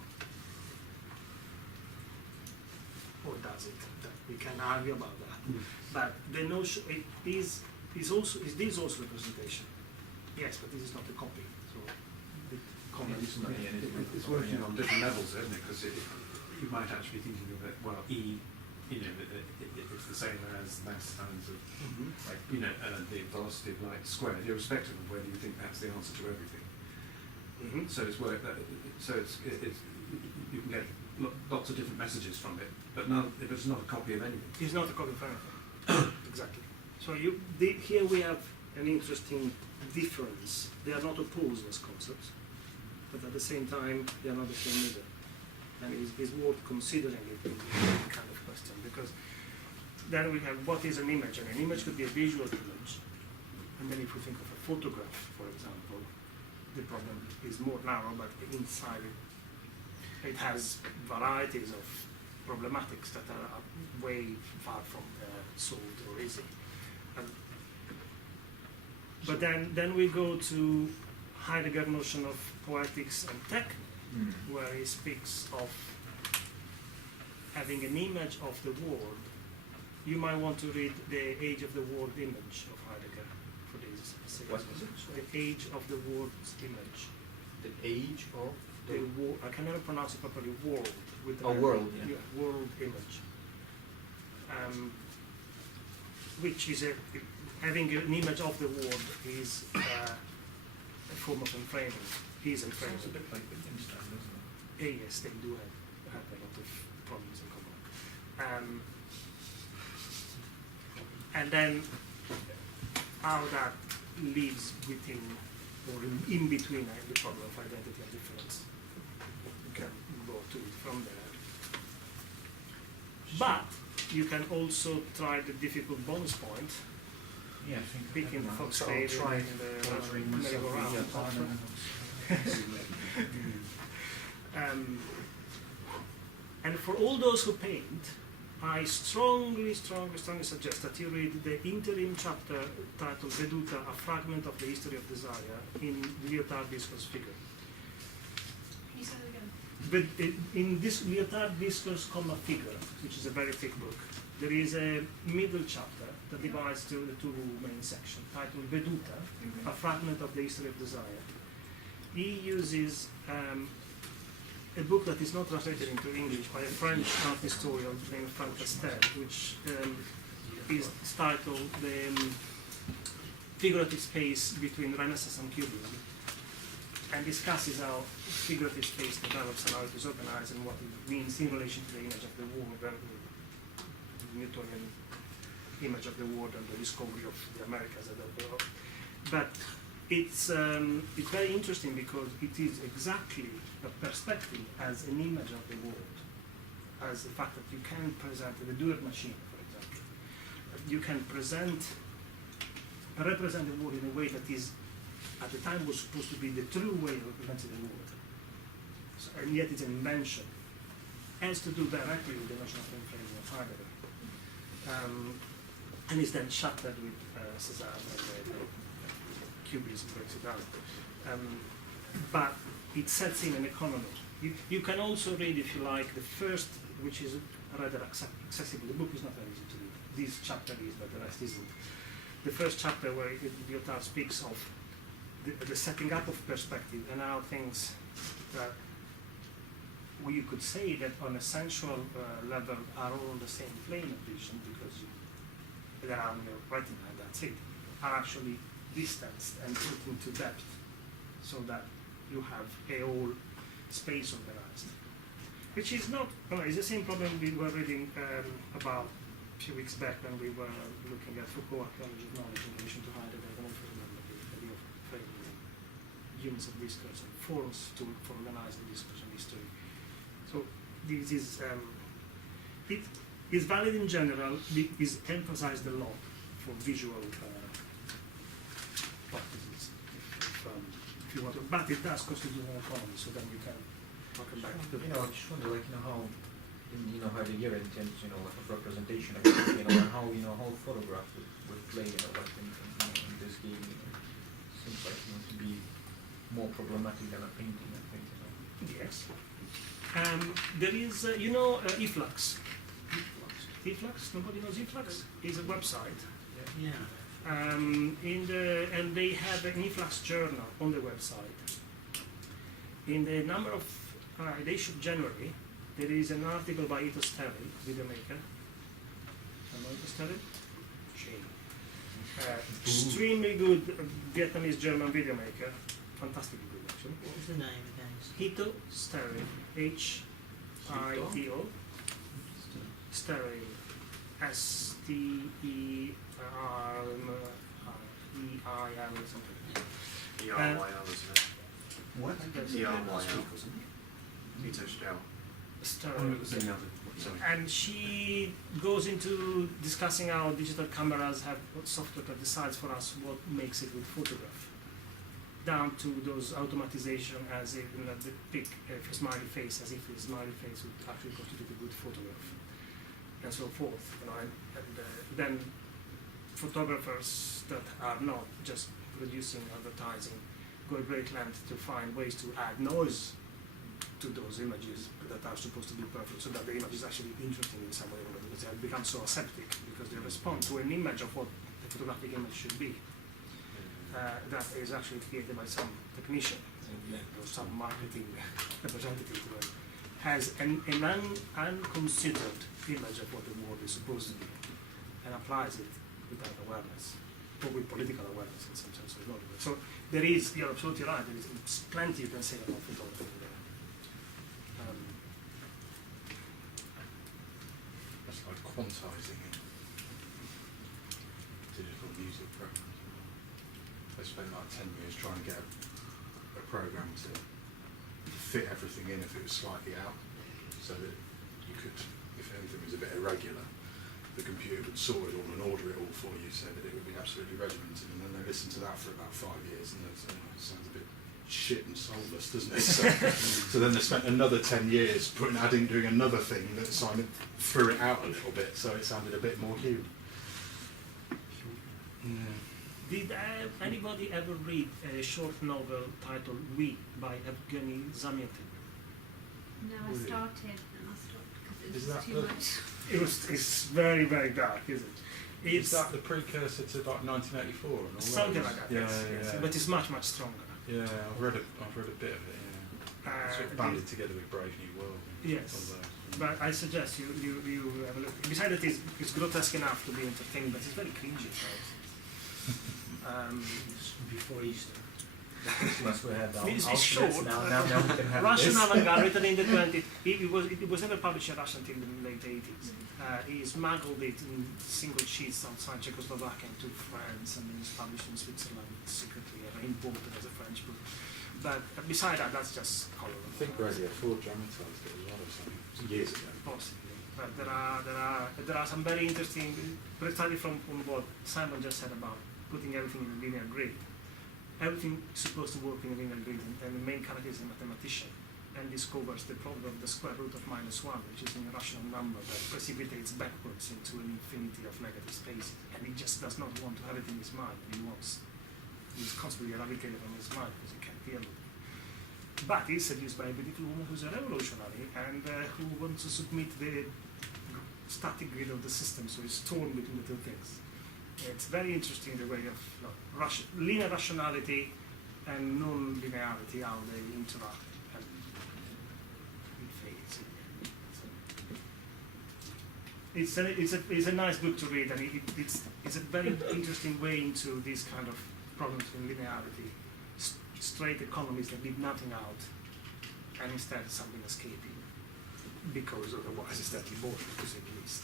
Or does it? We can argue about that. But the notion is this also representation? Yes, but this is not a copy. So it's working on different levels, isn't it? Because you might actually be thinking of it, well, it's the same as mass times of, like, the velocity of light squared, irrespective of whether you think that's the answer to everything. Mm-hmm. So it's you can get lots of different messages from it, but it's not a copy of anything. It's not a copy of anything. Exactly. So here we have an interesting difference. They are not opposed as concepts, but at the same time they are not the same either. And it's worth considering it in this kind of question, because then we have what is an image, and an image could be a visual image. And then if we think of a photograph, for example, the problem is more narrow, but inside it has varieties of problematics that are way far from solved or easy. But then we go to Heidegger's notion of poetics and tech, where he speaks of having an image of the world. You might want to read the Age of the World image of Heidegger for this. What is it? The Age of the World's image. The age of The I can never pronounce it properly. World with the world, yeah. World image. Which is having an image of the world is a form of enframing. Is enframing. It's a bit like Wittgenstein, isn't it? Yes, they do have a lot of problems in common. And then how that lives within or in between the problem of identity and difference. You can go to it from there. But you can also try the difficult bonus point, Yeah, I think picking the fox so tail I'll try and the torturing myself merry-go-round. And for all those who paint, I strongly suggest that you read the interim chapter titled Veduta, a fragment of the history of desire, in Lyotard Discourse Figure. Can you say that again? But in this Lyotard Discourse, Figure, which is a very thick book, there is a middle chapter that divides to the two main sections, titled Veduta, a fragment of the history of desire. He uses a book that is not translated into English by a French art historian named Frank Castel, which is titled figurative space between Renaissance and Cubism, and discusses how figurative space develops and how it is organized and what it means in relation to the image of the world and the Newtonian image of the world and the discovery of the Americas. But it's very interesting because it is exactly a perspective as an image of the world, as the fact that you can present the Dürer machine, for example. You can represent the world in a way that is, at the time, was supposed to be the true way of representing the world. So, and yet it's an invention. Has to do directly with the notion of inflation of Heidegger. And is then shattered with Cézanne and Cubism breaks it down. But it sets in an economy. You can also read, if you like, the first, which is rather accessible. The book is not very easy to read. This chapter is, but the rest isn't. The first chapter where Lyotard speaks of the setting up of perspective and how things that you could say that on a sensual level are all on the same plane of vision because they're on your retina and that's it, are actually distanced and put into depth so that you have a whole space organized. Which is not, it's the same problem we were reading about a few weeks back when we were looking at Foucault archaeology of knowledge in relation to Heidegger. I don't know if you remember the idea of framing units of discourse and forms for organizing discourse and history. So this is, it is valid in general, it is emphasized a lot for visual practices, if you want to, but it does constitute an economy, so then we can talk about it. I just wonder, how Heidegger intends, like a representation of it, and how, how photograph would play, like in this game, seems like, to be more problematic than a painting, I think, Yes. There is, Efflux. Efflux, nobody knows Efflux? It's a website. Yeah. And they have an Efflux journal on the website. In the number of the issue of January, there is an article by Ito Sterry, video maker. Ito Sterry? Shame. Extremely good Vietnamese German video maker. Fantastically good, actually. What was the name again? Hito Sterry. H-I-T-O. Sterry. S-T-E-R-E-I-L something. E-R-Y-L, isn't it? What? E-R-Y-L. Hito Sterry. Sterry. And she goes into discussing how digital cameras have software that decides for us what makes a good photograph, down to those automatization as if the pic a smiley face, as if a smiley face would actually constitute a good photograph, and so forth. And then photographers that are not just producing advertising go a great length to find ways to add noise to those images that are supposed to be perfect, so that the image is actually interesting in some way, because they have become so aseptic, because they respond to an image of what the photographic image should be. That is actually created by some technician or some marketing representative who has an unconsidered image of what the world is supposed to be and applies it without awareness, or with political awareness in some sense. So there is, you're absolutely right, there is plenty you can say about photography there. That's like quantizing in digital music programs. They spent like 10 years trying to get a program to fit everything in if it was slightly out, so that you could, if anything was a bit irregular, the computer would sort it all and order it all for you so that it would be absolutely regimented. And then they listened to that for about 5 years, and it sounds a bit shit and soulless, doesn't it? So then they spent another 10 years doing another thing that Simon threw it out a little bit, so it sounded a bit more human. Did anybody ever read a short novel titled We by Evgeny Zamyatin? No, I started and I stopped because it Is was that too the- much. It's very, very dark, isn't it? Is that the precursor to like 1984 and all something those? like that, Yeah, yes, yes. yeah. But it's much, much stronger. Yeah, I've read a bit of it. Yeah, sort of banded together with Brave New World. And Yes. all those. But I suggest you have a look. Besides that, it's grotesque enough to be entertaining, but it's very cringy. Right? Before Easter. Christmas we had our It's Auschwitz, short. now we can have Russian this. avant-garde, written in the 20s. It was never published in Russia until the late 80s. He smuggled it in single sheets outside Czechoslovakia to France, and then it's published in Switzerland secretly, and imported as a French book. But beside that, that's just color. I think Radio 4 dramatised it as well or something, years ago. Possibly. But there are some very interesting, precisely from what Simon just said about putting everything in a linear grid. Everything is supposed to work in a linear grid, and the main character is a mathematician, and discovers the problem of the square root of -1, which is an irrational number that precipitates backwards into an infinity of negative spaces, and he just does not want to have it in his mind. He's constantly eradicated from his mind because he can't deal with it. But he's seduced by a beautiful woman who's a revolutionary and who wants to submit the static grid of the system, so he's torn between the two things. It's very interesting the way of linear rationality and non-linearity, how they interact and phase. It's a nice book to read, and it's a very interesting way into these kind of problems in linearity. Straight economies that leave nothing out, and instead something escaping, because otherwise it's deadly boring, to say the least,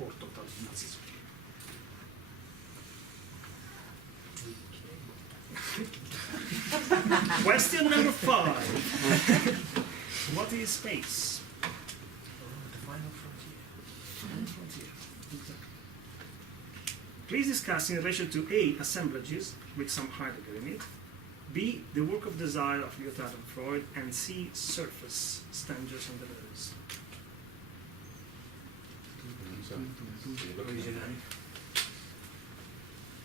or total Nazism. Question number 5. What is space? The final frontier. Final frontier. Exactly. Please discuss in relation to A, assemblages with some Heidegger in it, B, the work of desire of Lyotard and Freud, and C, surface, Stangers and Deleuze. So you're looking at Originally.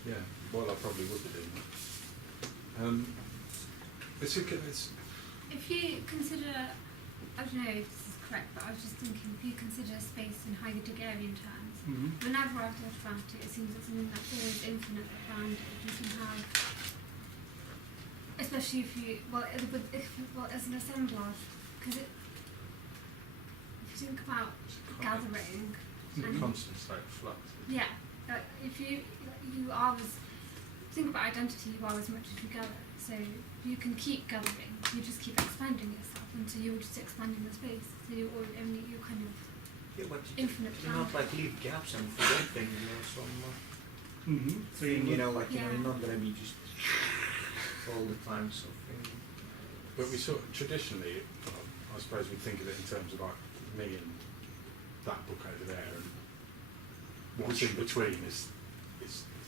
Yeah, well, I probably would be doing that. If you consider, I don't know if this is correct, but I was just thinking, if you consider space in Heideggerian terms, whenever I've thought about it, it seems it's something that's always infinite around it. You can have, especially if you, as an assemblage, because if you think about gathering, It's a constant state of flux. yeah, if you are as, think about identity, you are as much as you gather. So you can keep gathering, you just keep expanding yourself, and so you're just expanding the space. So you're kind of But infinite you not like leave gaps and forget things, some So thing, you you're not Yeah. gonna be just all the time, so But we sort of traditionally, I suppose we think of it in terms of like me and that book over there, and what's in between is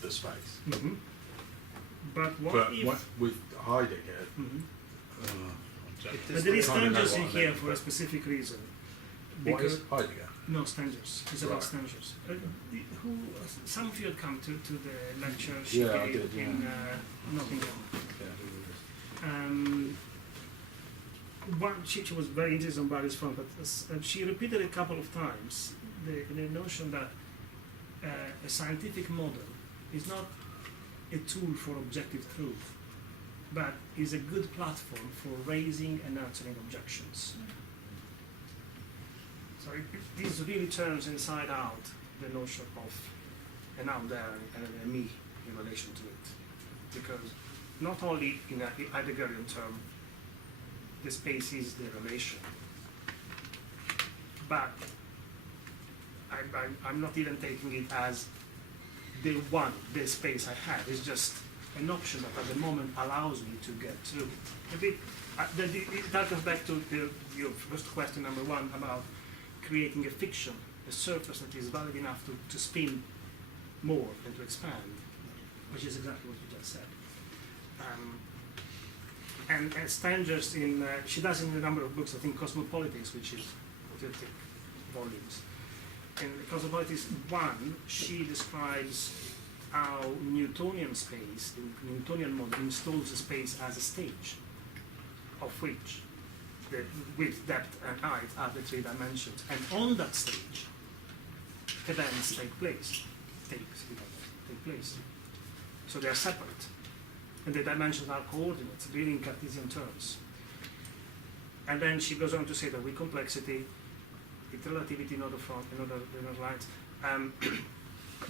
the space. But what But if? with Heidegger, But there is Kind of know Stangers what in I here meant, for a but- specific reason. what is Because Heidegger? no, Stangers. It's about Right. Stangers. Some of you had come to the lecture she Yeah, I gave did, in yeah. Nottingham. Yeah, She was very interested on Barry's front, but she repeated a couple of times the notion that a scientific model is not a tool for objective truth, but is a good platform for raising and answering objections. So this really turns inside out the notion of an out there and a me in relation to it. Because not only in a Heideggerian term, the space is the relation, but I'm not even taking it as the space I have. It's just an option that at the moment allows me to get through. That goes back to your first question, number 1, about creating a fiction, a surface that is valid enough to spin more and to expand, which is exactly what you just said. And Stangers, she does in a number of books, I think Cosmopolitics, which is 30 volumes. In Cosmopolitics 1, she describes how Newtonian space, the Newtonian model, installs a space as a stage, of which the width, depth, and height are the 3 dimensions. And on that stage, events take place. So they are separate. And the dimensions are coordinates, really in Cartesian terms. And then she goes on to say that with complexity, with relativity in other lines,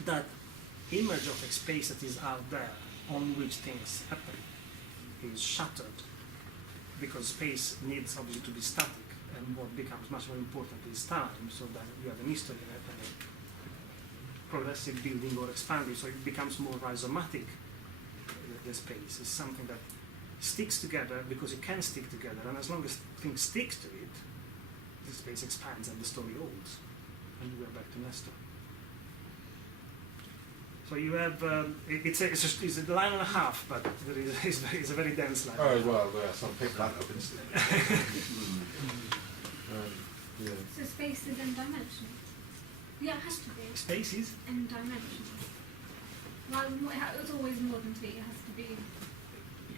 that image of a space that is out there on which things happen is shattered, because space needs obviously to be static, and what becomes much more important is time, so that you have an history and a progressive building or expanding, so it becomes more rhizomatic. The space is something that sticks together because it can stick together, and as long as things stick to it, the space expands and the story holds. And we're back to Nestor. So you have it's a line and a half, but there is it's a very dense line. Oh well, some pick that up instantly. Yeah. So space is n-dimensional. Yeah, it has to be. Space is N-dimensional. Well, it's always more than 3. It has to be.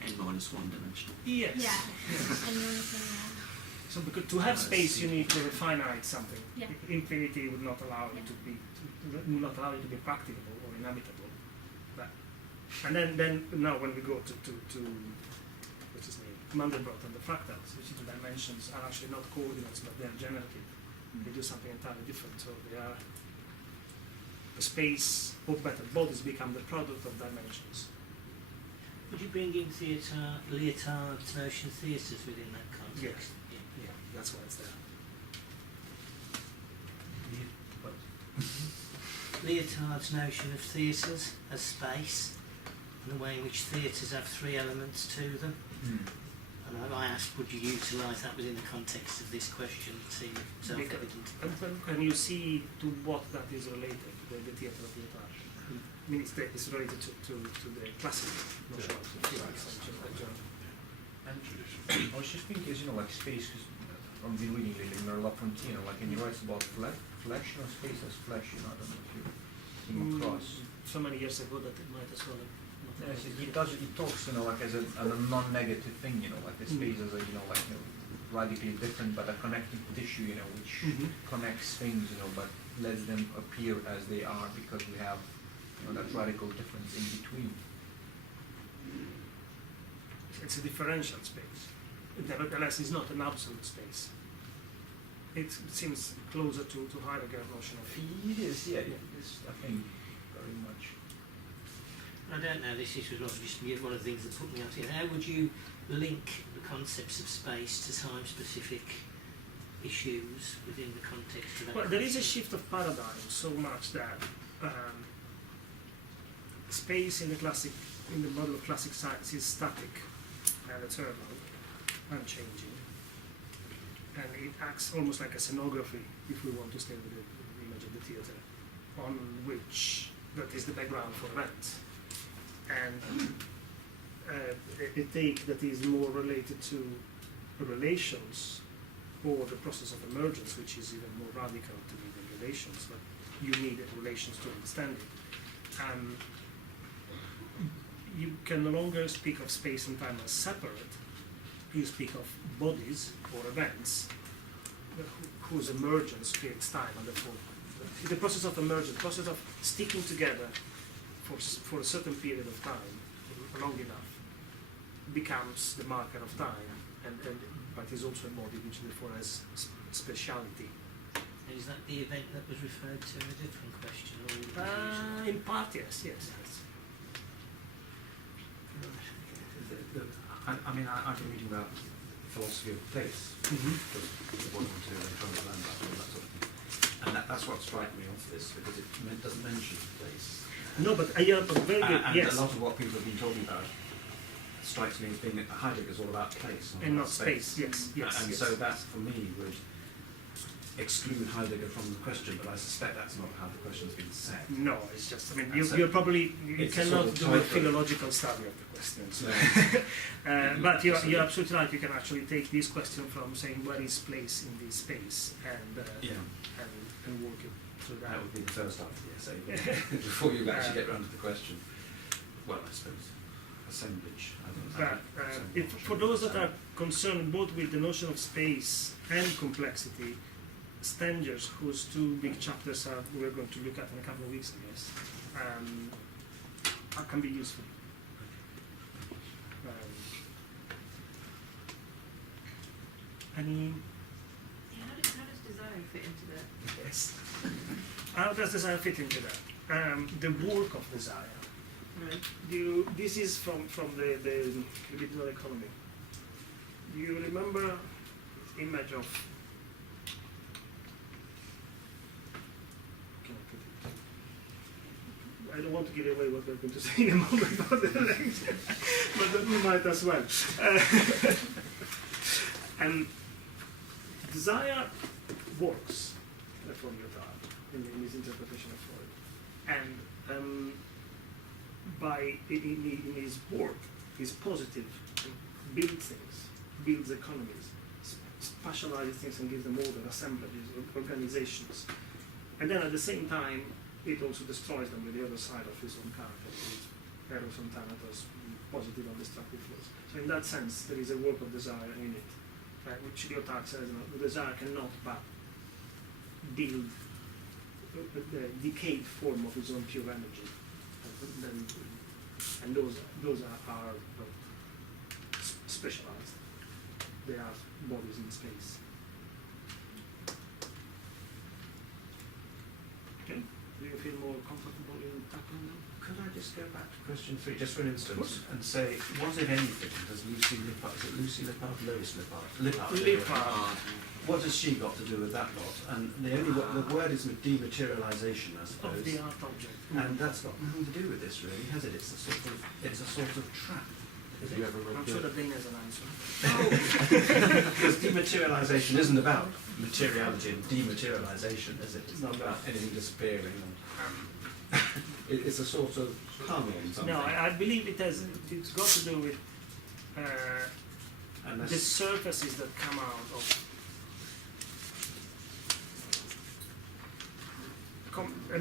n-1 dimensional. yes. Yeah. N-1. So because to have space, you need to finite something. Yeah. Infinity would not allow you to be practicable or inhabitable. But, and then now when we go to what's his name, Mandelbrot and the fractals, which is the dimensions are actually not coordinates but they are generative. They do something entirely different. So they are the space, or better, bodies become the product of dimensions. Would you bring in Lyotard's notion of theatres within that context? Yeah, that's why it's there. Lyotard's notion of theatres as space, and the way in which theatres have 3 elements to them. And I asked, would you utilise that within the context of this question? It seemed self-evident. And you see to what that is related, the theatre of Lyotard. I mean, it's related to the classic notion of physics and geometry. And I was just thinking, like space, because I've been reading lately Merleau-Ponty, like, and he writes about flesh, space as flesh, I don't know if you came across. So many years ago that it might as well have. Yes, he talks, like as a non-negative thing, like the space as a, radically different, but a connecting tissue, which connects things, but lets them appear as they are because we have, that radical difference in between. It's a differential space. Nevertheless, it's not an absolute space. It seems closer to Heidegger's notion of. It is, yeah. It's, I think, very much. I don't know, this was just one of the things that put me out here. How would you link the concepts of space to time-specific issues within the context of that? Well, there is a shift of paradigm so much that space in the model of classic science is static and eternal, unchanging, and it acts almost like a scenography, if we want to stay with the image of the theatre, on which that is the background for events. And a take that is more related to relations or the process of emergence, which is even more radical to me than relations, but you need relations to understand it. You can no longer speak of space and time as separate. You speak of bodies or events whose emergence creates time, and therefore the process of emergence, the process of sticking together for a certain period of time, long enough, becomes the marker of time, but is also a body which therefore has speciality. And is that the event that was referred to in a different question? Or In part, yes. I've been reading about philosophy of place, because it wasn't until they trying to learn about all that sort of thing. And that's what struck me off this, because it doesn't mention place. No, but very good, and yes. a lot of what people have been talking about strikes me as being that Heidegger is all about place, And not space, yes. And so that, for me, would exclude Heidegger from the question, but I suspect that's not how the question's been set. No, it's just, So you it's cannot a sort of do a title. philological study of the questions. No. But you're absolutely right, you can actually take this question from saying where is place in this space and work it through that. That would be the first half of the essay, before you actually get round to the question. Well, I suppose, assemblage. For those that are concerned both with the notion of space and complexity, Stenger's, whose 2 big chapters we're going to look at in a couple of weeks, I guess, can be useful. Any? How does desire fit into that? Yes. How does desire fit into that? The work of desire This is from the Libidinal economy. Do you remember this image of? Can I put it? I don't want to give away what we're going to say in a moment about the legs, but we might as well. And desire works from Lyotard in his interpretation of Freud, and in his work, he's positive, builds things, builds economies, spatializes things and gives them order, assemblages, organizations, and then at the same time, it also destroys them with the other side of his own character, with eros and thanatos, positive and destructive force. So in that sense, there is a work of desire in it, which Lyotard says, the desire cannot but build the decayed form of his own pure energy. And those are specialized. They are bodies in space. Okay? Do you feel more comfortable in tackling them? Could I just go back to question 3, just for an instance, and say, what, if anything, does Lucy Lippard, is it Lucy Lippard, Lois Lippard? Lippard. What has she got to do with that lot? And the only the word is dematerialization, I suppose. Of the art object. And that's got nothing to do with this, really, has it? It's a sort of trap. Have you ever read I'm sure that Dane has an answer. Because dematerialization isn't about materiality and dematerialization, is it? It's not about anything disappearing. It's a sort of pun on something. No, I believe it has. It's got to do with the surfaces that come out of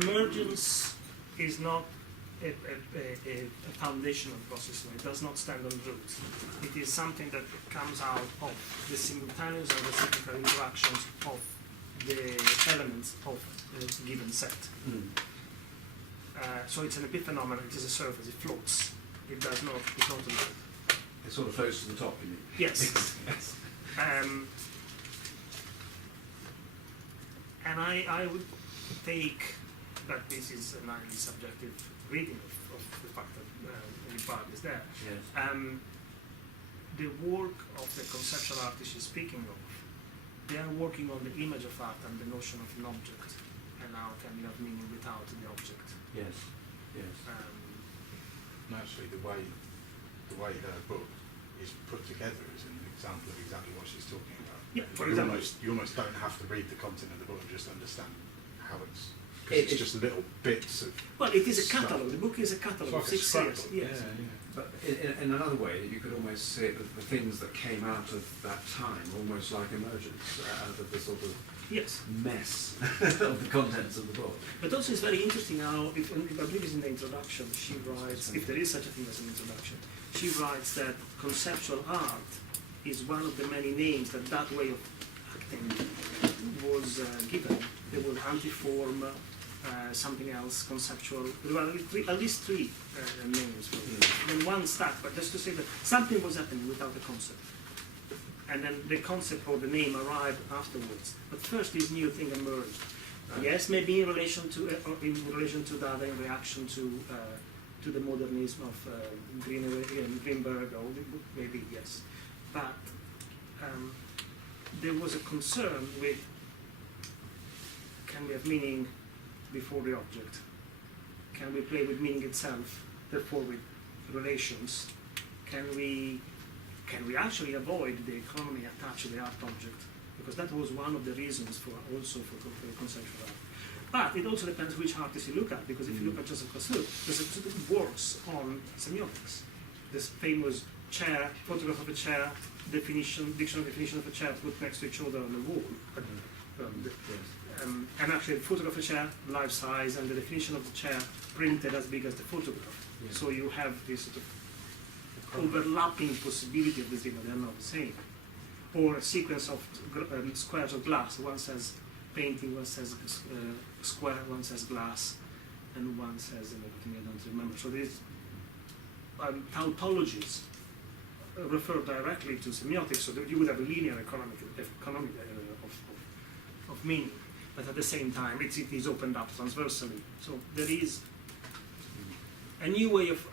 emergence. Is not a foundational process. So it does not stand on roots. It is something that comes out of the simultaneous and reciprocal interactions of the elements of a given set. So it's an epiphenomenon. It is a surface. It floats. It does not. It's not a loop. It sort of floats to the top, you mean? Yes. Yes. And I would take that this is a highly subjective reading of the fact that Lippard is there. Yes. The work of the conceptual artist she's speaking of, they are working on the image of art and the notion of an object, and how can you have meaning without the object. Yes. Yes. And actually, the way her book is put together is an example of exactly what she's talking about. Yeah, for example. You almost don't have to read the content of the book and just understand how it's. Because it's just little bits of. Well, it is a stuff. catalogue. The book is a catalogue of It's like 6 a series. scrapbook. Yes. But in another way, you could almost say that the things that came out of that time, almost like emergence, out of the sort of Yes. mess of the contents of the book. But also it's very interesting how, if I believe it's in the introduction, she writes, if there is such a thing as an introduction, she writes that conceptual art is one of the many names that way of acting was given. There was antiform, something else, conceptual. There were at least three names for it. Then one stuck, but just to say that something was happening without the concept. And then the concept or the name arrived afterwards. But first this new thing emerged. Yes, maybe in relation to that, in reaction to the modernism of Greenberg, or maybe yes. But there was a concern with, can we have meaning before the object? Can we play with meaning itself, therefore with relations? Can we actually avoid the economy attached to the art object? Because that was one of the reasons for conceptual art. But it also depends which artist you look at, because if you look at Joseph Kosuth works on semiotics. This famous chair, photograph of a chair, dictionary definition of a chair put next to each other on the wall. And actually the photograph of a chair, life size, and the definition of the chair printed as big as the photograph. Yeah. So you have this sort of overlapping possibility of the thing, but they're not the same. Or a sequence of squares of glass. One says painting, one says square, one says glass, and one says everything I don't remember. So these tautologies refer directly to semiotics, so that you would have a linear economy of meaning. But at the same time, it is opened up transversally. So there is a new way of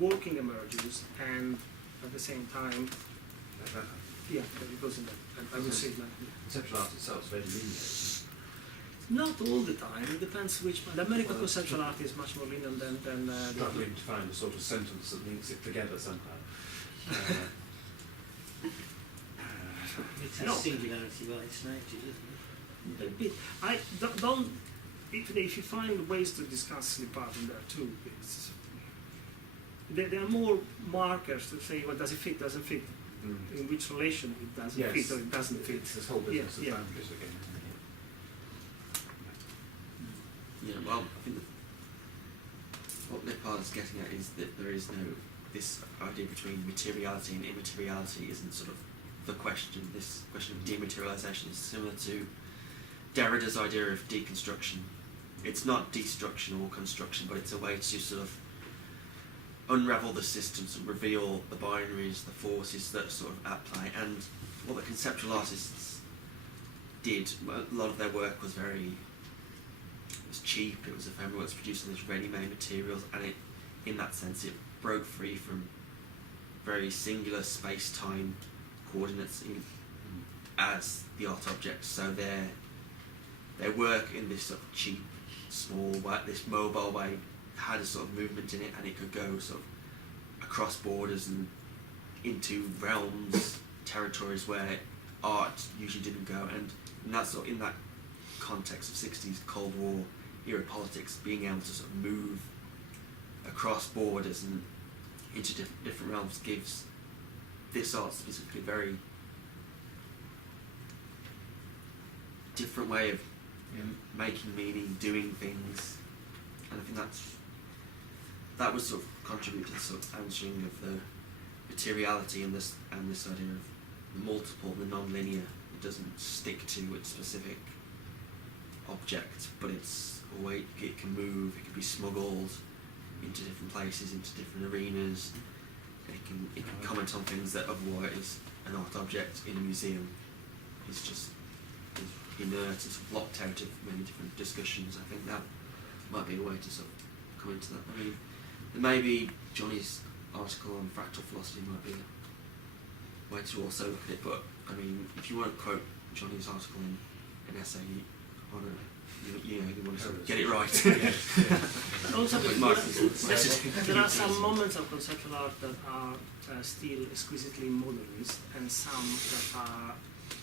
working emerges, and at the same time, yeah, it goes in that. I would say that. Conceptual art itself is very linear. Not all the time. It depends which. The American conceptual art is much more linear than Struggling to find a sort of sentence that links it together somehow. It has No. singularity by its nature, doesn't it? I don't. If you find ways to discuss Lyotard in there too, there are more markers to say, well, does it fit, doesn't fit, in which relation it doesn't fit or it doesn't fit. It's this whole business Yeah, of yeah. boundaries again, isn't it? Yeah, well, I think that what Lyotard is getting at is that there is no, this idea between materiality and immateriality isn't sort of the question. This question of dematerialization is similar to Derrida's idea of deconstruction. It's not destruction or construction, but it's a way to sort of unravel the systems and reveal the binaries, the forces that sort of at play. And what the conceptual artists did, a lot of their work was cheap, it was ephemeral, it was produced on these ready-made materials, and it, in that sense, it broke free from very singular space-time coordinates as the art object. So their work in this sort of cheap, small way, this mobile way, had a sort of movement in it, and it could go sort of across borders and into realms, territories where art usually didn't go. And in that context of 60s Cold War era politics, being able to sort of move across borders and into different realms gives this art specifically a very different way of making meaning, doing things, and I think that would sort of contribute to the sort of answering of the materiality and this idea of the multiple, the non-linear. It doesn't stick to its specific object, but it's a way it can move. It can be smuggled into different places, into different arenas. It can comment on things that otherwise an art object in a museum is just inert and sort of blocked out of many different discussions. I think that might be a way to sort of come into that. I mean, maybe Johnny's article on fractal philosophy might be a way to also look at it, but I mean, if you want to quote Johnny's article in an essay, you want to sort of get it right. Also, there are some moments of conceptual art that are still exquisitely modernist, and some that are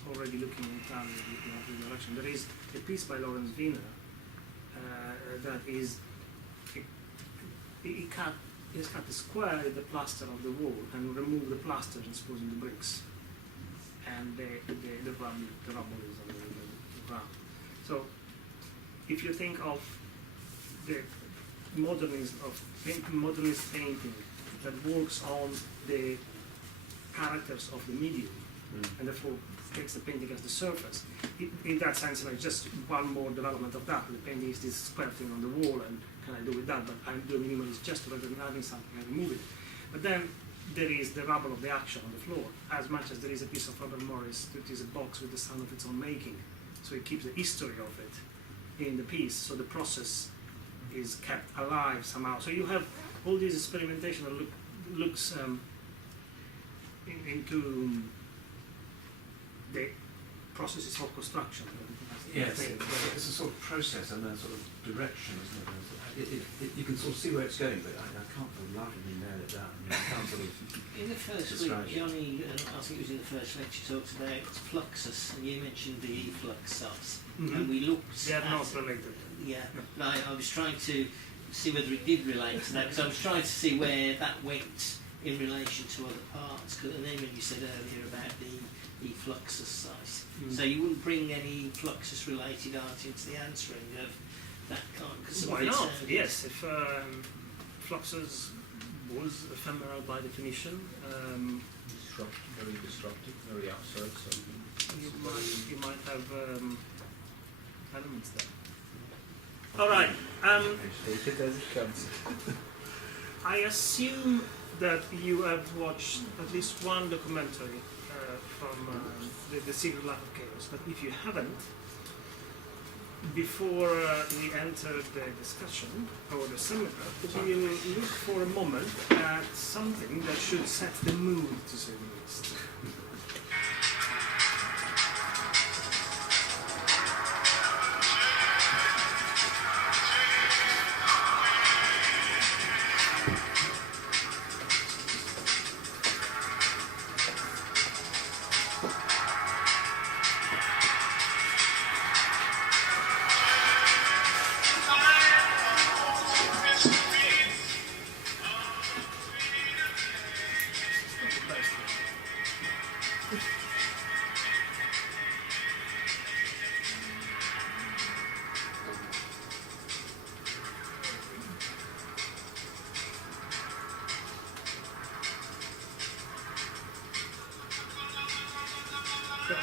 already looking entirely in another direction. There is a piece by Lawrence Wiener that is he has cut a square in the plaster of the wall and removed the plaster and exposing the bricks, and the rubble is on the ground. So if you think of the modernist painting that works on the characters of the medium, and therefore takes the painting as the surface, in that sense, like just one more development of that. The painting is this square thing on the wall, and can I do with that? But I'm doing minimalist just rather than adding something and remove it. But then there is the rubble of the action on the floor, as much as there is a piece of Robert Morris that is a box with the sound of its own making. So it keeps the history of it in the piece, so the process is kept alive somehow. So you have all this experimentation that looks into the processes of construction. Yes, it's a sort of process and a sort of direction, isn't it? You can sort of see where it's going, but I can't for the life of me nail it down. I mean, I can't sort of in the first describe week, Johnny, I think it was in the first lecture, talked about fluxus, and you mentioned the effluxus, and we looked They are at not related. Yeah, no. I was trying to see whether it did relate to that, because I was trying to see where that went in relation to other parts. And then when you said earlier about the fluxus size, so you wouldn't bring any fluxus related art into the answering of that kind. Cause Why not? Yes, if fluxus was ephemeral by definition, Very disruptive, very absurd. So you might have elements there. All right. take it as it comes. I assume that you have watched at least one documentary from the Secret Life of Chaos, but if you haven't, before we enter the discussion or the seminar, we'll look for a moment at something that should set the mood, to say the least.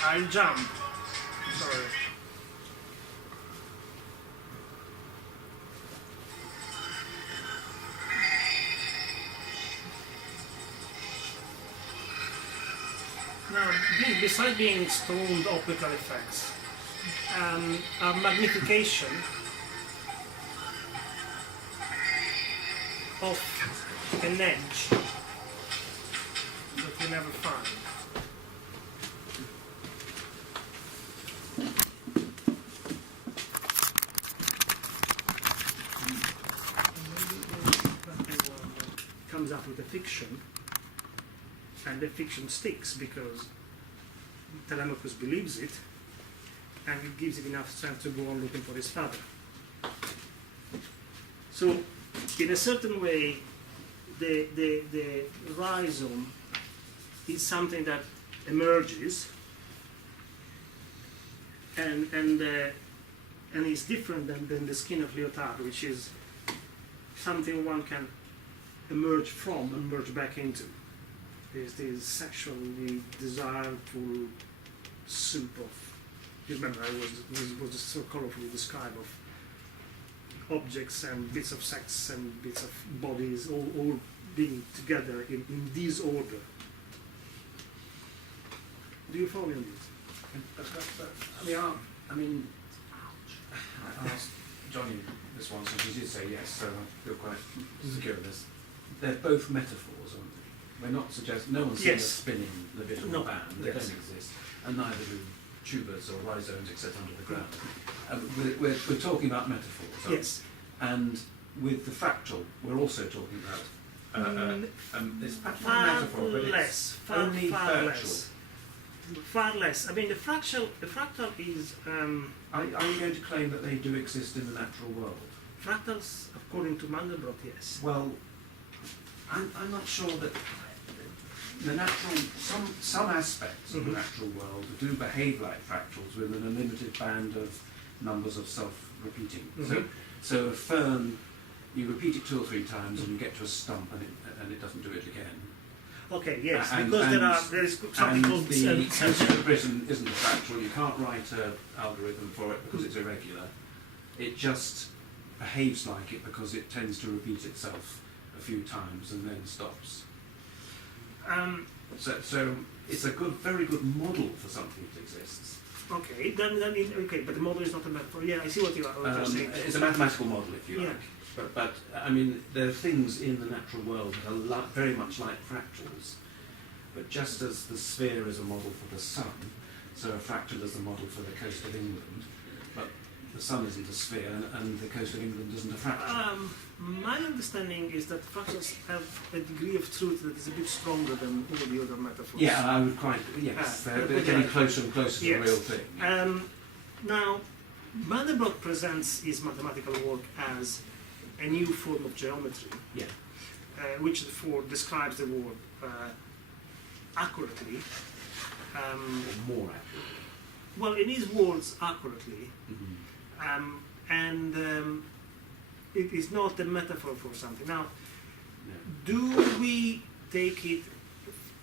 I'll jump. Sorry. Now, besides being stoned optical effects, a magnification of an edge that you never find. Comes up with a fiction, and the fiction sticks because Telemachus believes it, and it gives him enough strength to go on looking for his father. So, in a certain way, the rhizome is something that emerges, and is different than the skin of Lyotard, which is something one can emerge from and merge back into. There's this sexually desireful soup of, you remember it was so colorfully described, of objects and bits of sex and bits of bodies all being together in this order. Do you follow me on this? I asked Johnny this one, so she did say yes, so I feel quite secure of this. They're both metaphors, aren't they? We're not suggesting, no one's seen a spinning libidinal band, they don't exist, and neither do tubers or rhizomes except under the ground. We're talking about metaphors, aren't we? And with the fractal, we're also talking about, it's perhaps not a metaphor, but it's only virtual. Far less. I mean, the fractal is... Are you going to claim that they do exist in the natural world? Fractals, according to Mandelbrot, yes. Well, I'm not sure that the natural, some aspects of the natural world do behave like fractals with an unlimited band of numbers of self-repeating. So a fern, you repeat it 2 or 3 times and you get to a stump and it doesn't do it again. Okay, yes, because there is something called... The sensitive prism isn't a fractal, you can't write an algorithm for it because it's irregular. It just behaves like it because it tends to repeat itself a few times and then stops. So it's a very good model for something that exists. Okay, but the model is not a metaphor. Yeah, I see what you are saying. It's a mathematical model, if you like. But I mean, there are things in the natural world that are very much like fractals. But just as the sphere is a model for the sun, so a fractal is a model for the coast of England. But the sun isn't a sphere, and the coast of England isn't a fractal. My understanding is that fractals have a degree of truth that is a bit stronger than all the other metaphors. Yeah, I would quite, yes, they're getting closer and closer to the real thing. Now, Mandelbrot presents his mathematical work as a new form of geometry, which therefore describes the world accurately. Or more accurately. Well, in his words, accurately. It is not a metaphor for something. Now, do we take it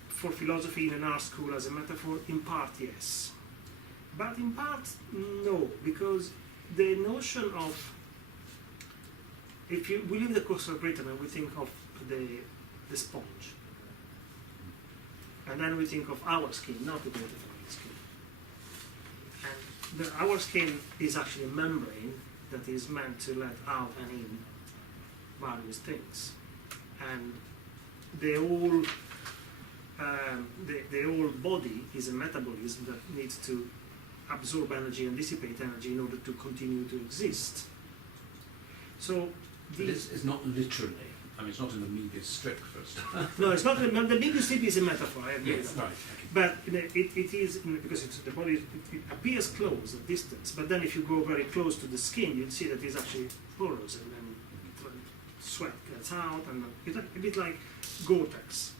for philosophy in an art school as a metaphor? In part, yes. But in part, no, because the notion of, if we leave the coast of Britain and we think of the sponge, and then we think of our skin, not the beautiful skin. And our skin is actually a membrane that is meant to let out and in various things, and the whole body is a metabolism that needs to absorb energy and dissipate energy in order to continue to exist. So But it's not literally. I mean, it's not in the Mebius strip for a start. no, it's not. The Mebius strip is a metaphor. I agree. Yes, right. Okay. But it is because the body it appears close at distance, but then if you go very close to the skin, you'll see that it's actually porous, and then sweat gets out, and it's a bit like Gore-Tex.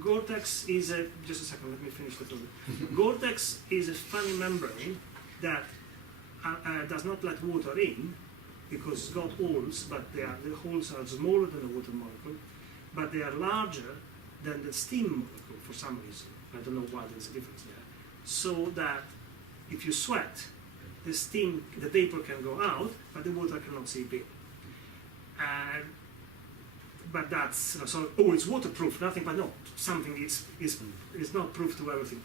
Gore-Tex is a just a second. Let me finish the thought. Gore-Tex is a funny membrane that does not let water in because it's got holes, but the holes are smaller than the water molecule, but they are larger than the steam molecule for some reason. I don't know why there's a difference there. So that if you sweat, the vapor can go out, but the water cannot seep in. But that's so. Oh, it's waterproof, nothing. But no, something is not proof to everything.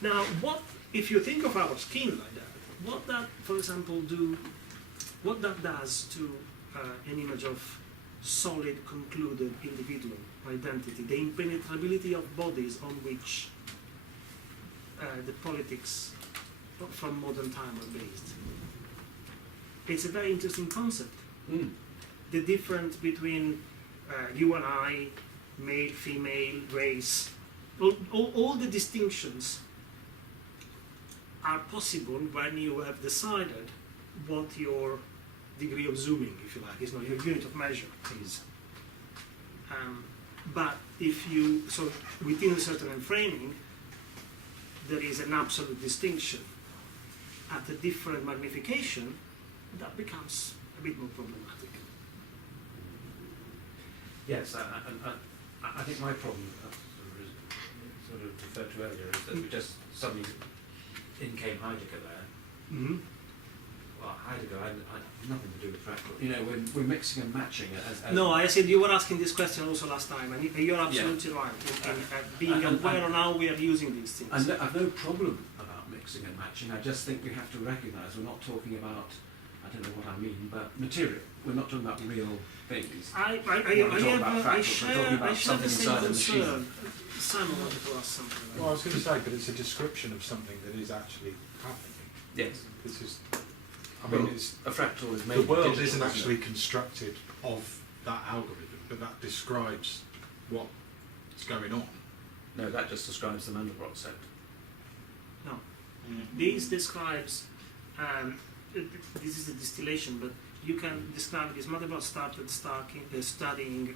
Now, what if you think of our skin like that? What that, for example, what that does to an image of solid, concluded individual identity, the impenetrability of bodies on which the politics from modern time are based. It's a very interesting concept. The difference between you and I, male, female, race, all the distinctions are possible when you have decided what your degree of zooming, if you like, is not your unit of measure is. But if you, so within a certain framing, there is an absolute distinction. At a different magnification, that becomes a bit more problematic. Yes, I think my problem, sort of referred to earlier, is that we just suddenly in came Heidegger there. Mm-hmm. Well, Heidegger had nothing to do with fractal. You know, we're mixing and matching it as no, I said you were asking this question also last time, and you're absolutely right in being aware of how we are using these things. I've no problem about mixing and matching. I just think we have to recognise we're not talking about, I don't know what I mean, but material. We're not talking about real things. I share the same concern. Simon wanted to ask something. Well, I was going to say, but it's a description of something that is actually happening. Yes. This is. I Well, mean, it's a fractal is made. the world digital, isn't it? actually constructed of that algorithm, but that describes what's going on. No, that just describes the Mandelbrot set. No. This describes, this is a distillation, but you can describe this. Mandelbrot started studying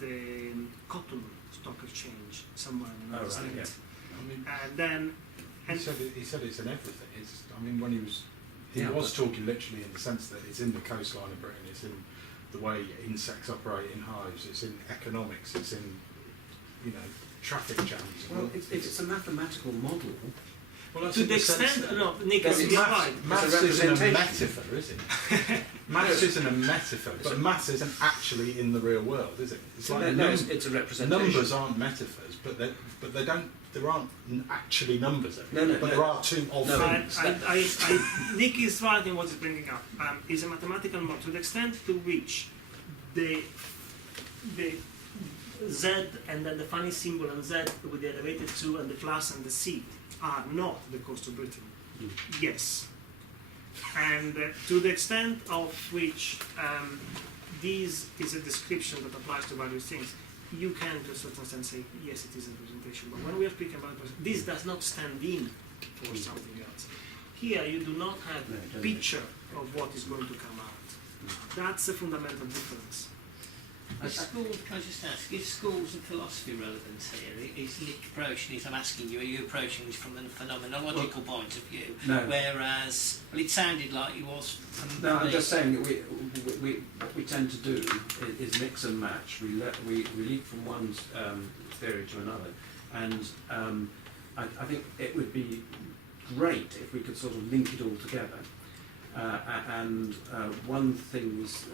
the cotton stock exchange somewhere in the United States. I mean, And then... he said it's in everything. When he was talking literally in the sense that it's in the coastline of Britain, it's in the way insects operate in hives, it's in economics, it's in, traffic jams. Well, if it's a mathematical model. Well, to the extent, Nick, you're right. Maths isn't a metaphor, is it? Maths isn't a metaphor, but maths isn't actually in the real world, is it? It's like it's a representation. Numbers aren't metaphors, but they don't. There aren't actually numbers. But there are two of things. Nick is right in what he's bringing up. Is a mathematical model to the extent to which the Z and then the funny symbol and Z with the elevated 2 and the plus and the C are not the coast of Britain. Yes. And to the extent of which this is a description that applies to various things, you can to a certain extent say, yes, it is a representation. But when we are speaking about this does not stand in for something else. Here you do not have a picture of what is going to come out. That's a fundamental difference. Can I just ask, is schools of philosophy relevant here? Is Nick approaching this? I'm asking you, are you approaching this from a phenomenological point of view? No. Whereas, it sounded like he was. No, I'm just saying that what we tend to do is mix and match. We leap from one theory to another, and I think it would be great if we could sort of link it all together. One thing was,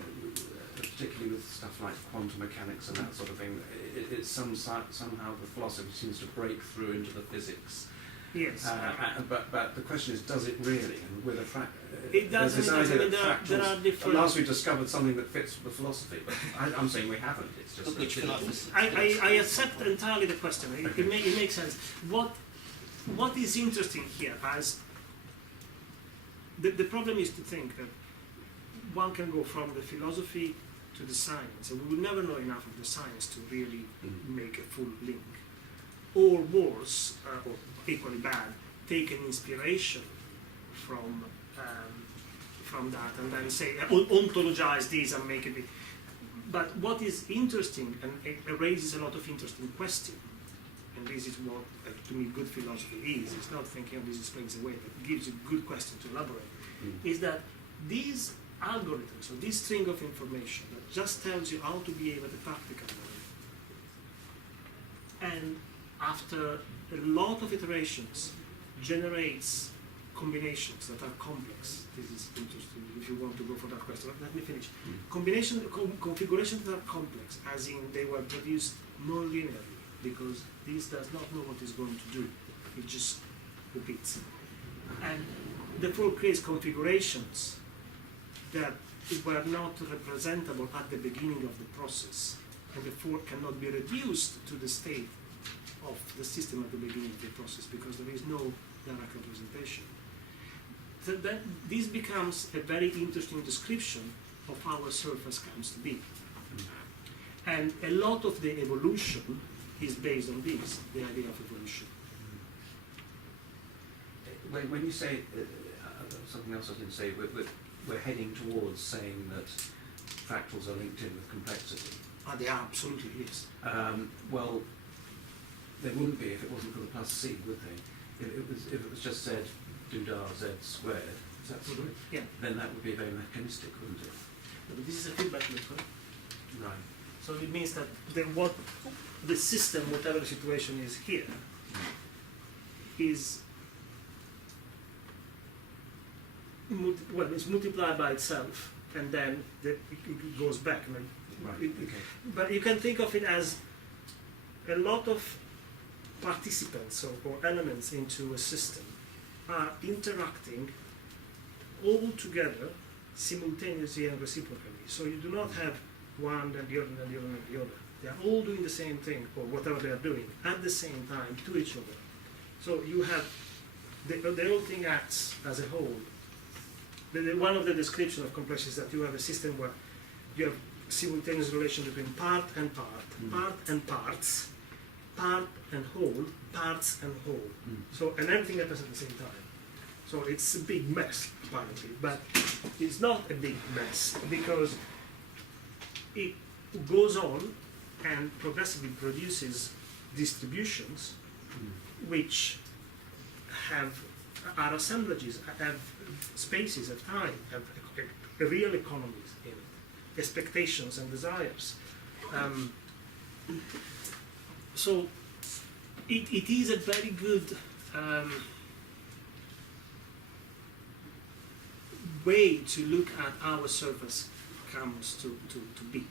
particularly with stuff like quantum mechanics and that sort of thing, it's somehow the philosophy seems to break through into the physics, Yes. But the question is, does it really? And with a It there's this doesn't. idea I mean, that there are fractals. different. At last, we discovered something that fits the philosophy, but I'm saying we haven't. It's just Which philosophy? I accept entirely the question. It makes sense. What is interesting here as the problem is to think that one can go from the philosophy to the science, and we will never know enough of the science to really make a full link. Or worse, or equally bad, take an inspiration from that and then say ontologize this and make it big. But what is interesting, and it raises a lot of interesting questions, and this is what to me good philosophy is. It's not thinking of this explains away, but it gives you good question to elaborate. Is that these algorithms or this string of information that just tells you how to behave at a practical level, and after a lot of iterations generates combinations that are complex. This is interesting if you want to go for that question. Let me finish. Configurations that are complex, as in they were produced non-linearly, because this does not know what it's going to do. It just repeats. And therefore creates configurations that were not representable at the beginning of the process, and therefore cannot be reduced to the state of the system at the beginning of the process, because there is no direct representation. So that this becomes a very interesting description of how a surface comes to be. And a lot of the evolution is based on this, the idea of evolution. When you say something else I didn't say, we're heading towards saying that fractals are linked in with complexity. They are absolutely, yes. Well, they wouldn't be if it wasn't for the plus c, would they? If it was just z doodah z squared, is that squared? Yeah. Then that would be very mechanistic, wouldn't it? But this is a feedback loop, right? Right. So it means that the system, whatever the situation is here, is it's multiplied by itself, and then it goes back. Right. Okay. But you can think of it as a lot of participants or elements into a system are interacting all together simultaneously and reciprocally. So you do not have one and the other and the other and the other. They are all doing the same thing, or whatever they are doing, at the same time to each other. So you have, the whole thing acts as a whole. One of the descriptions of complexity is that you have a system where you have simultaneous relation between part and part, part and parts, part and whole, parts and whole. So, and everything happens at the same time. So it's a big mess, apparently, but it's not a big mess, because it goes on and progressively produces distributions which are assemblages, have spaces of time, have real economies in it, expectations and desires. So it is a very good way to look at how a surface comes to be.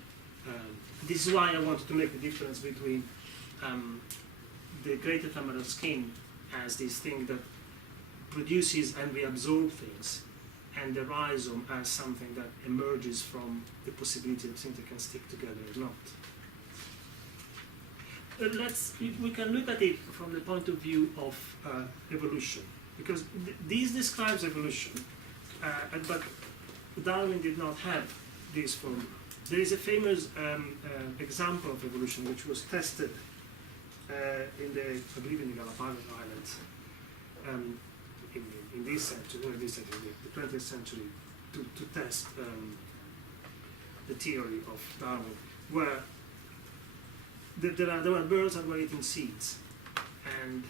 This is why I wanted to make the difference between the great ephemeral skin as this thing that produces and reabsorbs things, and the rhizome as something that emerges from the possibility that things can stick together or not. We can look at it from the point of view of evolution, because this describes evolution, but Darwin did not have this formula. There is a famous example of evolution which was tested I believe in the Galapagos Islands, in this century, in the 20th century, to test the theory of Darwin, where there were birds that were eating seeds, and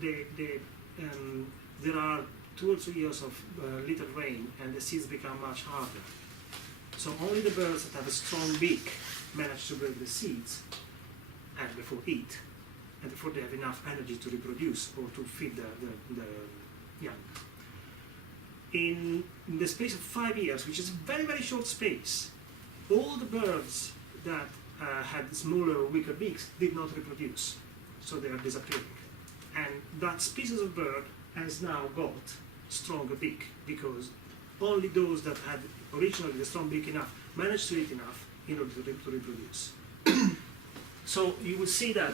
there are 2 or 3 years of little rain, and the seeds become much harder. So only the birds that have a strong beak manage to break the seeds and therefore eat, and therefore they have enough energy to reproduce or to feed the young. In the space of 5 years, which is a very, very short space, all the birds that had smaller or weaker beaks did not reproduce, so they are disappearing. And that species of bird has now got stronger beak because only those that had originally the strong beak enough managed to eat enough in order to reproduce. So you will see that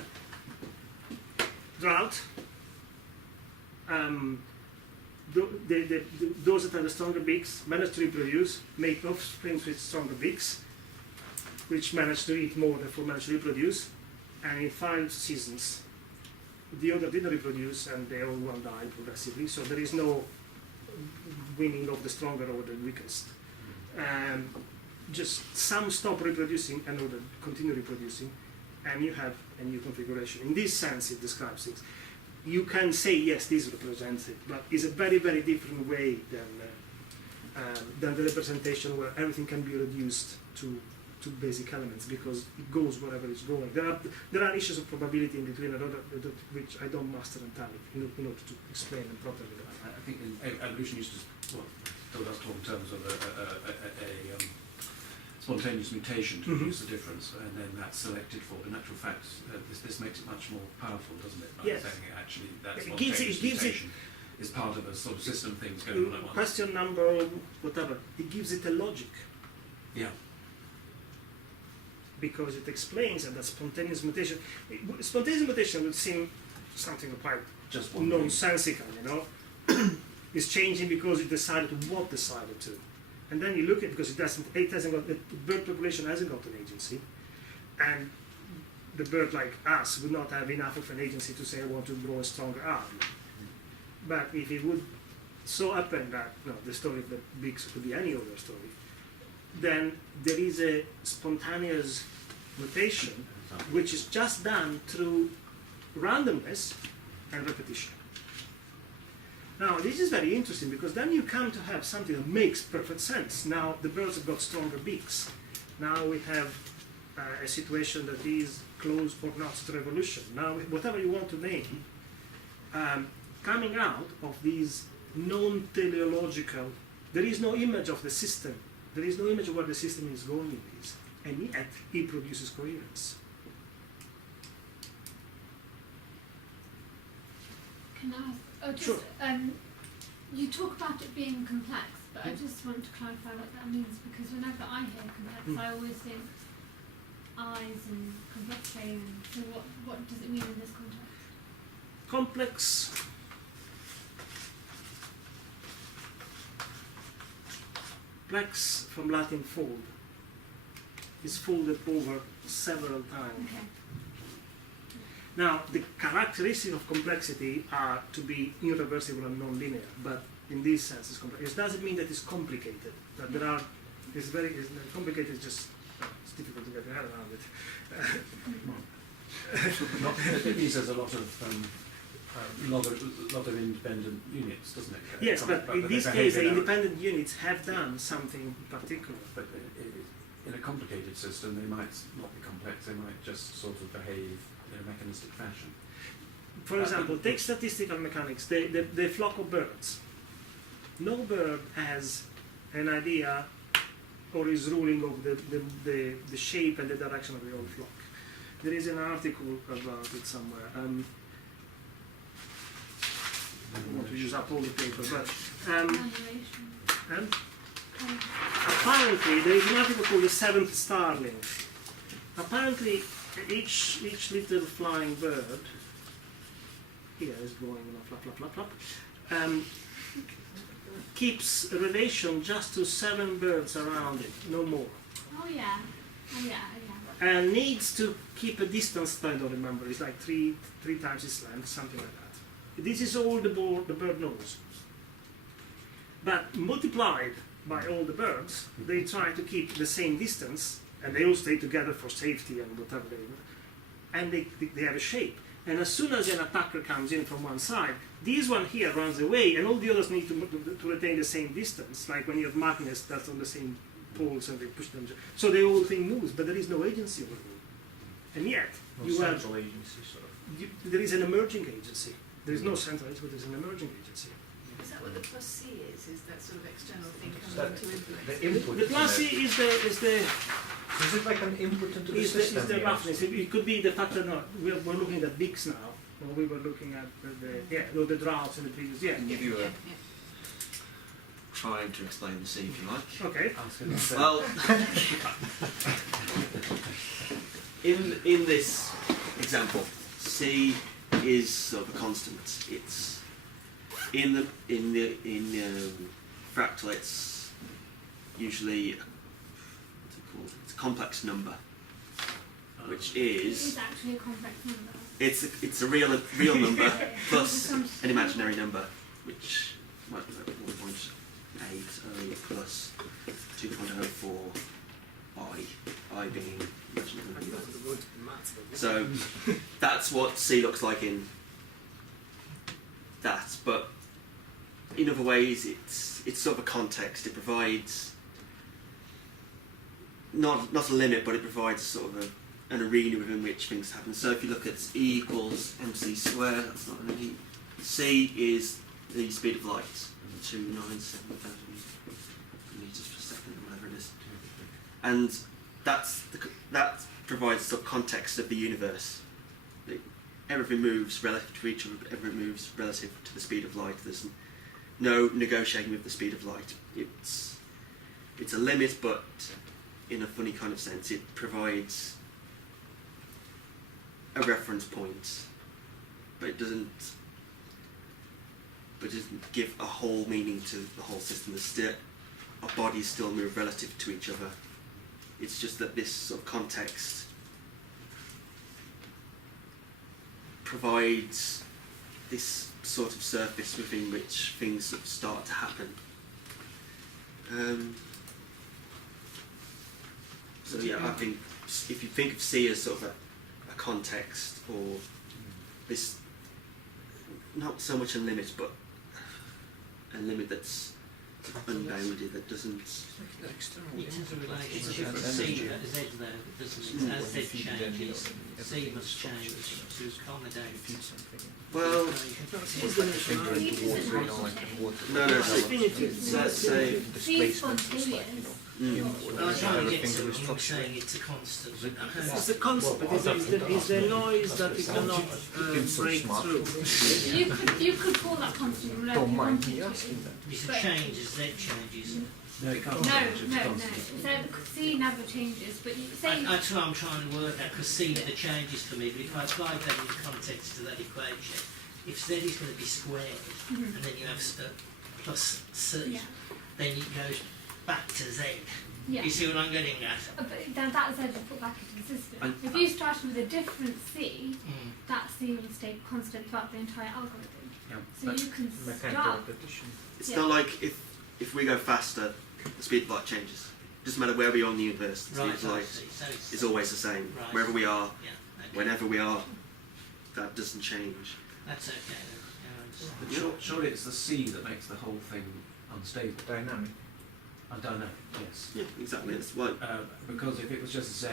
drought, those that have the stronger beaks manage to reproduce, make offspring with stronger beaks, which manage to eat more, therefore manage to reproduce, and in 5 seasons, the other didn't reproduce and they all will die progressively, so there is no winning of the stronger or the weakest. Just some stop reproducing and others continue reproducing, and you have a new configuration. In this sense, it describes things. You can say, yes, this represents it, but it's a very, very different way than the representation where everything can be reduced to basic elements because it goes wherever it's going. There are issues of probability in between, which I don't master entirely in order to explain them properly. I think in evolution used to, does talk in terms of a spontaneous mutation to produce a difference, and then that's selected for. In actual fact, this makes it much more powerful, doesn't it? By Yes. saying actually that It spontaneous gives it- mutation is part of a sort of system of things going on at once. Question number, whatever, it gives it a logic Yeah. because it explains that spontaneous mutation. Spontaneous mutation would seem something quite Just one thing. nonsensical, you know. It's changing because it decided what decided to. And then you look at it because it hasn't got, the bird population hasn't got an agency, and the bird like us would not have enough of an agency to say I want to grow a stronger arm. But if it would so happen that the story of the beaks could be any other story, then there is a spontaneous mutation which is just done through randomness and repetition. Now, this is very interesting because then you come to have something that makes perfect sense. Now, the birds have got stronger beaks. Now we have a situation that is close or not to revolution. Now, whatever you want to name, coming out of these non-teleological, there is no image of the system. There is no image of where the system is going in this. And yet, it produces coherence. Can I ask? Sure. You talk about it being complex, but I just want to clarify what that means because whenever I hear complex, I always think eyes and complexity. And so, what does it mean in this context? Complex. Plex from Latin fold is folded over several times. Okay. Now, the characteristics of complexity are to be irreversible and non-linear, but in this sense, it's complex. It doesn't mean that it's complicated. That there are, it's complicated. Just it's difficult to get your head around it. It uses a lot of independent units, doesn't it? Yes, but in they this behave case, the in a- independent units have done something particular. But in a complicated system, they might not be complex. They might just sort of behave in a mechanistic fashion. For example, take statistical mechanics. The flock of birds. No bird has an idea or is ruling over the shape and the direction of the whole flock. There is an article about it somewhere. I don't want to use up all the paper, but Evaluation. apparently there is an article called The Seventh Starling. Apparently each little flying bird here is going flap flap flap flap keeps a relation just to 7 birds around it, no more, Oh yeah. Oh yeah. and needs to keep a distance. I don't remember. It's like three times its length, something like that. This is all the bird knows. But multiplied by all the birds, they try to keep the same distance, and they all stay together for safety and whatever and they have a shape. And as soon as an attacker comes in from one side, this one here runs away, and all the others need to retain the same distance, like when you have magnets that's on the same poles and they push them. So the whole thing moves, but there is no agency over it. And yet, No you have, central agency, sort of. there is an emerging agency. There is no central agency, but there is an emerging agency. Is that what the plus C is? Is that sort of external thing Is coming that in to influence? the it? input? The plus C is the Is it like an input into the is system? the here? roughness. It could be the fact that we're looking at beaks now, Or we were looking at the droughts in the previous year. Give you a Yeah. trying to explain the C if you like. Okay. I was gonna say. Well, in this example, C is sort of a constant. It's in the fractal. It's usually what's it called? It's a complex number, which It is is actually a complex number. it's a real number plus an imaginary number, which might be like 1.8 plus 2.04 I being imaginary number. So that's what C looks like in that, but in other ways it's sort of a context. It provides not a limit, but it provides sort of an arena within which things happen. So if you look at E equals mc squared, that's not an E. C is the speed of light, 297,000 meters per second, whatever it is, and that provides sort of context of the universe. Everything moves relative to each other. Everything moves relative to the speed of light. There's no negotiating with the speed of light. It's a limit, but in a funny kind of sense, it provides a reference point, but it doesn't give a whole meaning to the whole system. Our bodies still move relative to each other. It's just that this sort of context provides this sort of surface within which things sort of start to happen. So yeah, I think if you think of C as sort of a context, or this, not so much a limit, but a limit that's unbounded, that doesn't. It has a relationship with C at Z though, doesn't it? As Z changes, C must change to accommodate. Well, no, let's say C is spontaneous. I was trying to get to you saying it's a constant. It's a constant, but it's the noise that it cannot break through. You could call that constant whatever you wanted to. If it changes, Z changes. No, it can't. No. So C never changes, but you say That's what I'm trying to work out, because C never changes for me, but if I apply that in context to that equation, if Z is going to be squared, and then you have plus C, yeah. then it goes back to Z. Yeah. You see what I'm getting at? But then that Z is put back into the system. If you started with a different C, that C will stay constant throughout the entire algorithm. Yeah. So you can start. it's Yeah. not like if we go faster, the speed of light changes. Doesn't matter where we are in the universe, the speed Right, of I light see. So it's is always the same. Right. Wherever we are, yeah, okay. whenever we are, that doesn't change. That's okay then. Yeah, I understand. But surely it's the C that makes the whole thing unstable. Dynamic. And dynamic, yes. Yeah, exactly. It's like Because if it was just Z,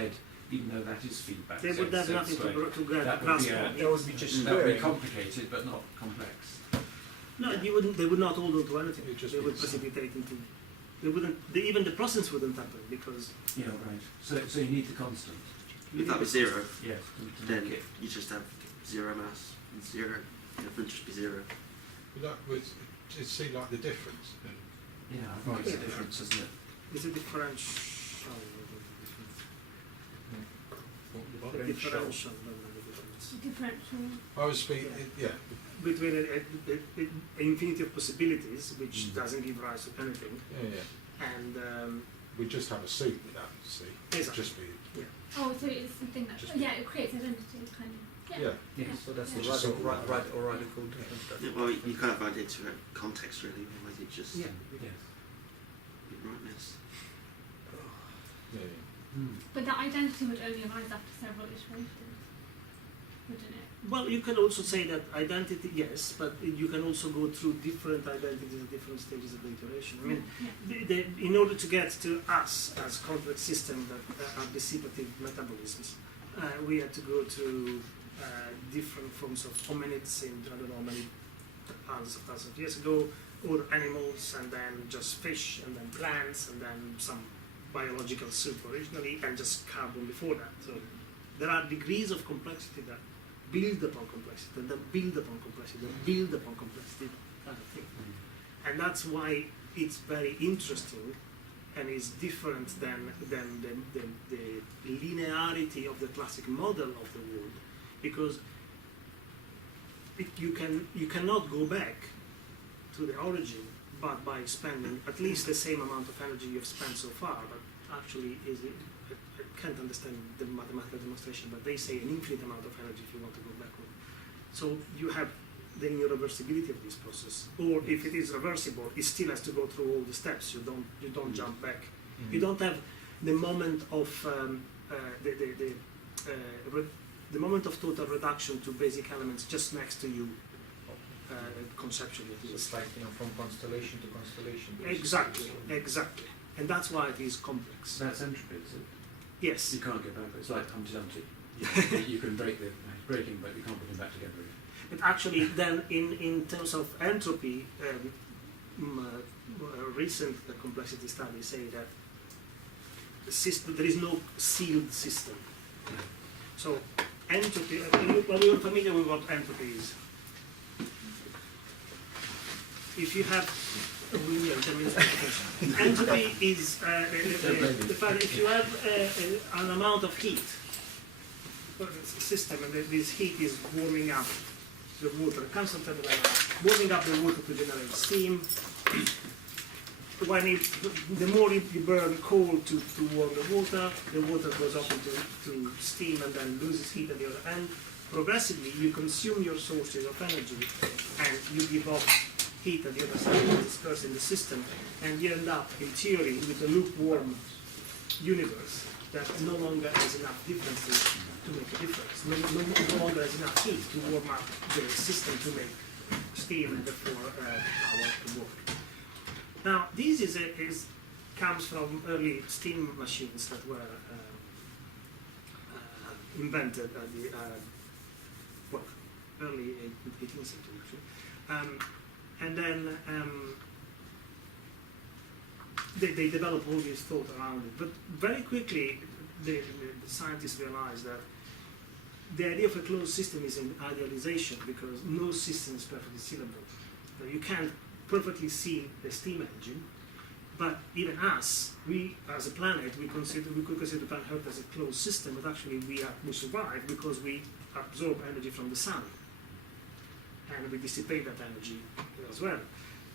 even though that is feedback, They Z, would have Z nothing squared, to grasp that would be on. That would be just that would be squaring. complicated but not complex. No, you wouldn't. They would not hold on to anything. It'd just They be would the same. precipitate into. They wouldn't. Even the process wouldn't happen because. Yeah, right. So you need the constant. if that was zero, Yes. To then make it. you just have zero mass and zero. It would just be zero. It's see like the difference. Yeah, I think it's a difference, isn't it? It's a differential. The differential. Differential. I was speaking, yeah, Between an infinity of possibilities, which doesn't give rise to anything, and we just have a C without C. It'd just be, Oh, so it's something that Just- it creates identity kind of. yeah. Yes. So that's Yeah. the radical difference. Yeah, well, you can't find it to a context really, otherwise it's just Yes. rightness. But that identity would only arise after several iterations, wouldn't it? well, you can also say that identity, yes, but you can also go through different identities at different stages of the iteration. I mean, in order to get to us as complex systems that are dissipative metabolisms, we had to go through different forms of hominids in, I don't know how many thousands of years ago, or animals, and then just fish, and then plants, and then some biological soup originally, and just carbon before that. So there are degrees of complexity that build upon complexity, and then build upon complexity, then build upon complexity, kind of thing. And that's why it's very interesting and is different than the linearity of the classic model of the world, because you cannot go back to the origin but by spending at least the same amount of energy you've spent so far. But actually, I can't understand the mathematical demonstration, but they say an infinite amount of energy if you want to go backward. So you have the irreversibility of this process, or if it is reversible, it still has to go through all the steps. You don't jump back. You don't have the moment of the moment of total reduction to basic elements just next to you, conceptually. So it's like, from constellation to constellation. basically. Exactly. And that's why it is complex. That's entropy, is it? Yes. You can't get back. It's like Humpty Dumpty. You can break the breaking, but you can't put them back together again. But actually, then in terms of entropy, recent complexity studies say that there is no sealed system. So entropy, well, you're familiar with what entropy is. If you have entropy is the fact if you have an amount of heat system, and this heat is warming up the water, constantly warming up the water to generate steam. When the more you burn coal to warm the water goes up into steam and then loses heat at the other end. Progressively, you consume your sources of energy and you give up heat at the other side, dispersed in the system, and you end up, in theory, with a lukewarm universe that no longer has enough differences to make a difference. No longer has enough heat to warm up the system to make steam and therefore power to work. Now, this comes from early steam machines that were invented at the early 18th century, actually. And then they developed all this thought around it. But very quickly, the scientists realized that the idea of a closed system is an idealization, because no system is perfectly sealable. So you can't perfectly seal the steam engine, but even us, we as a planet, we could consider planet Earth as a closed system, but actually we survive because we absorb energy from the sun, and we dissipate that energy as well.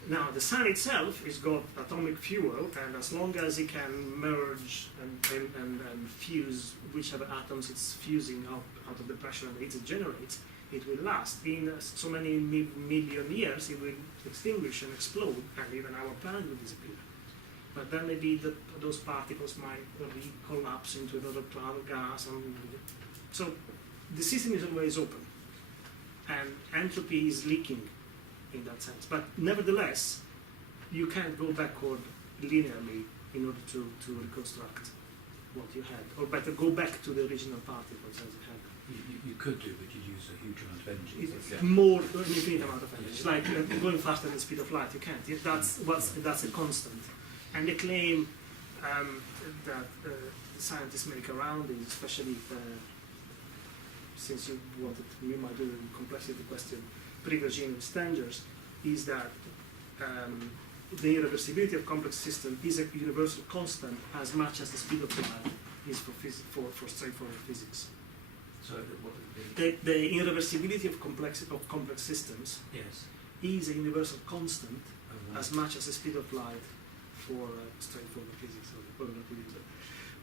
Now, the sun itself has got atomic fuel, and as long as it can merge and fuse whichever atoms it's fusing out of the pressure and the heat it generates, it will last. In so many million years, it will extinguish and explode, and even our planet will disappear. But then maybe those particles might collapse into another cloud of gas. So the system is always open, and entropy is leaking in that sense. But nevertheless, you can't go backward linearly in order to reconstruct what you had, or better, go back to the original particles as it had. You could do, but you'd use a huge amount of energy. It's more, an infinite amount of energy. It's like going faster than the speed of light. You can't. That's a constant. And the claim that scientists make around it, especially since you might do the complexity question, pre-Regime and Stangers, is that the irreversibility of complex system is a universal constant as much as the speed of light is for straightforward physics. So The irreversibility of complex systems is a universal constant as much as the speed of light for straightforward physics.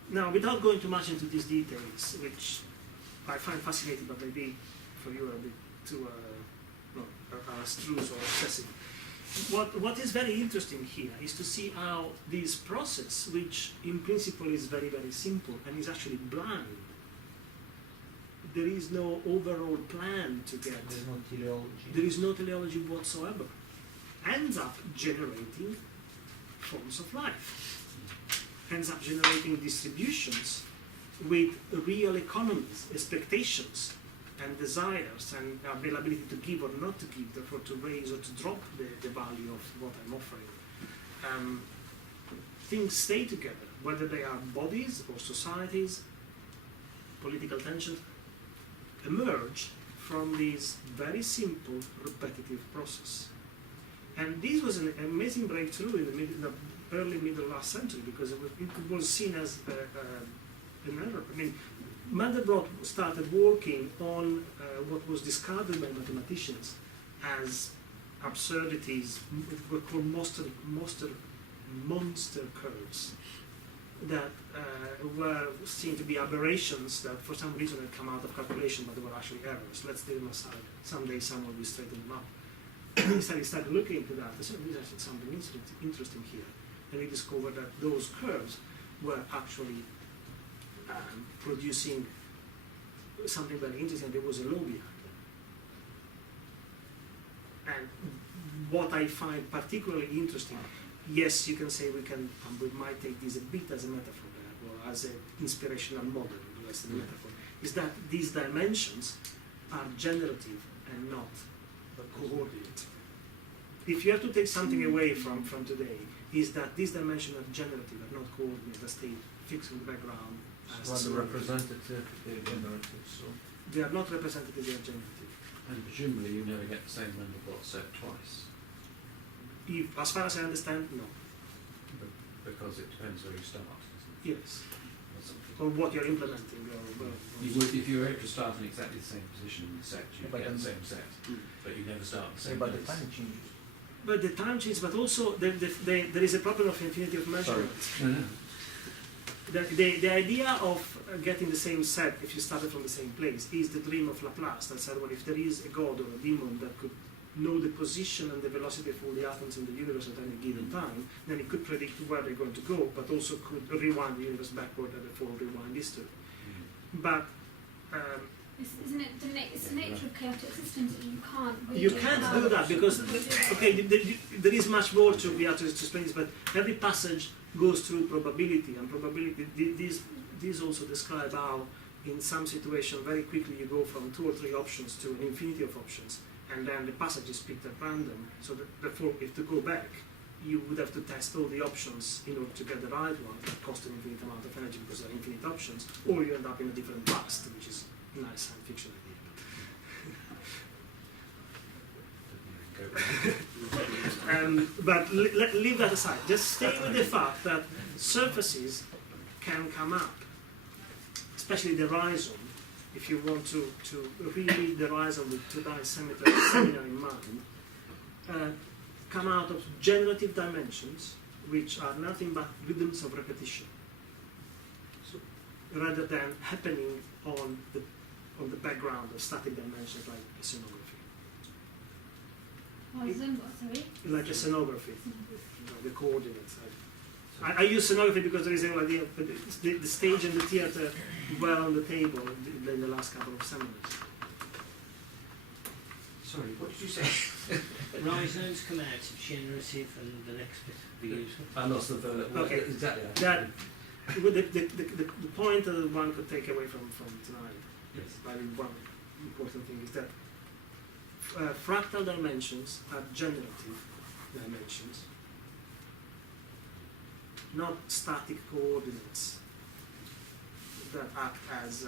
Now, without going too much into these details, which I find fascinating, but maybe for you a bit too abstruse or obsessive. What is very interesting here is to see how this process, which in principle is very, very simple and is actually blind, there is no overall plan to get. There is no teleology. There is no teleology whatsoever. Ends up generating forms of life. Ends up generating distributions with real economies, expectations, and desires, and availability to give or not to give, therefore to raise or to drop the value of what I'm offering. Things stay together, whether they are bodies or societies. Political tensions emerge from this very simple repetitive process. And this was an amazing breakthrough in the early middle last century, because it was seen as an error. I mean, Mandelbrot started working on what was discarded by mathematicians as absurdities, were called monster curves, that were seen to be aberrations that for some reason had come out of calculation, but they were actually errors. Let's leave them aside. Someday someone will straighten them up. He started looking into that. He said, there's actually something interesting here. And he discovered that those curves were actually producing something very interesting. There was a law behind them. And what I find particularly interesting, yes, you can say we might take this a bit as a metaphor or as an inspirational model, less than a metaphor, is that these dimensions are generative and not coordinate. If you have to take something away from today, is that these dimensions are generative and not coordinate, that stay fixed in the background. As rather representative, they're generative, so. They are not representative, they are generative. And presumably you never get the same Mandelbrot set twice. As far as I understand, no. Because it depends where you start, doesn't it? Yes. Or something. Or what you're implementing. You would, if you were able to start in exactly the same position in the set, you'd But get the then- same set, but you never start at the same But the place. time changes. But the time changes, but also there is a problem of infinity of measurement. No. The idea of getting the same set if you started from the same place is the dream of Laplace, that said, well, if there is a god or a demon that could know the position and the velocity of all the atoms in the universe at any given time, then it could predict where they're going to go, but also could rewind the universe backward and therefore rewind history. But Isn't it it's the nature of chaotic systems that you can't really you can't do that because, okay, there is much more to be able to explain this, but every passage goes through probability, and probability, these also describe how in some situation very quickly you go from 2 or 3 options to an infinity of options, and then the passage is picked at random, so that therefore if to go back, you would have to test all the options in order to get the right one that cost an infinite amount of energy because there are infinite options, or you end up in a different past, which is a nice science fiction idea. But leave that aside. Just stay with the fact that surfaces can come up, especially the rhizome. If you want to reread the rhizome with today's seminar in mind, come out of generative dimensions, which are nothing but rhythms of repetition, so, rather than happening on the background of static dimensions like a scenography. Rhizome, what, sorry? Like a scenography, the coordinates. I use scenography because there is an idea, but the stage and the theatre were on the table in the last couple of seminars. Sorry, what did you say? Rhizomes come out of generative and the next bit we use. I lost the third. Okay. Exactly. The point that one could take away from tonight, Yes. I mean, one important thing is that fractal dimensions are generative dimensions, not static coordinates that act as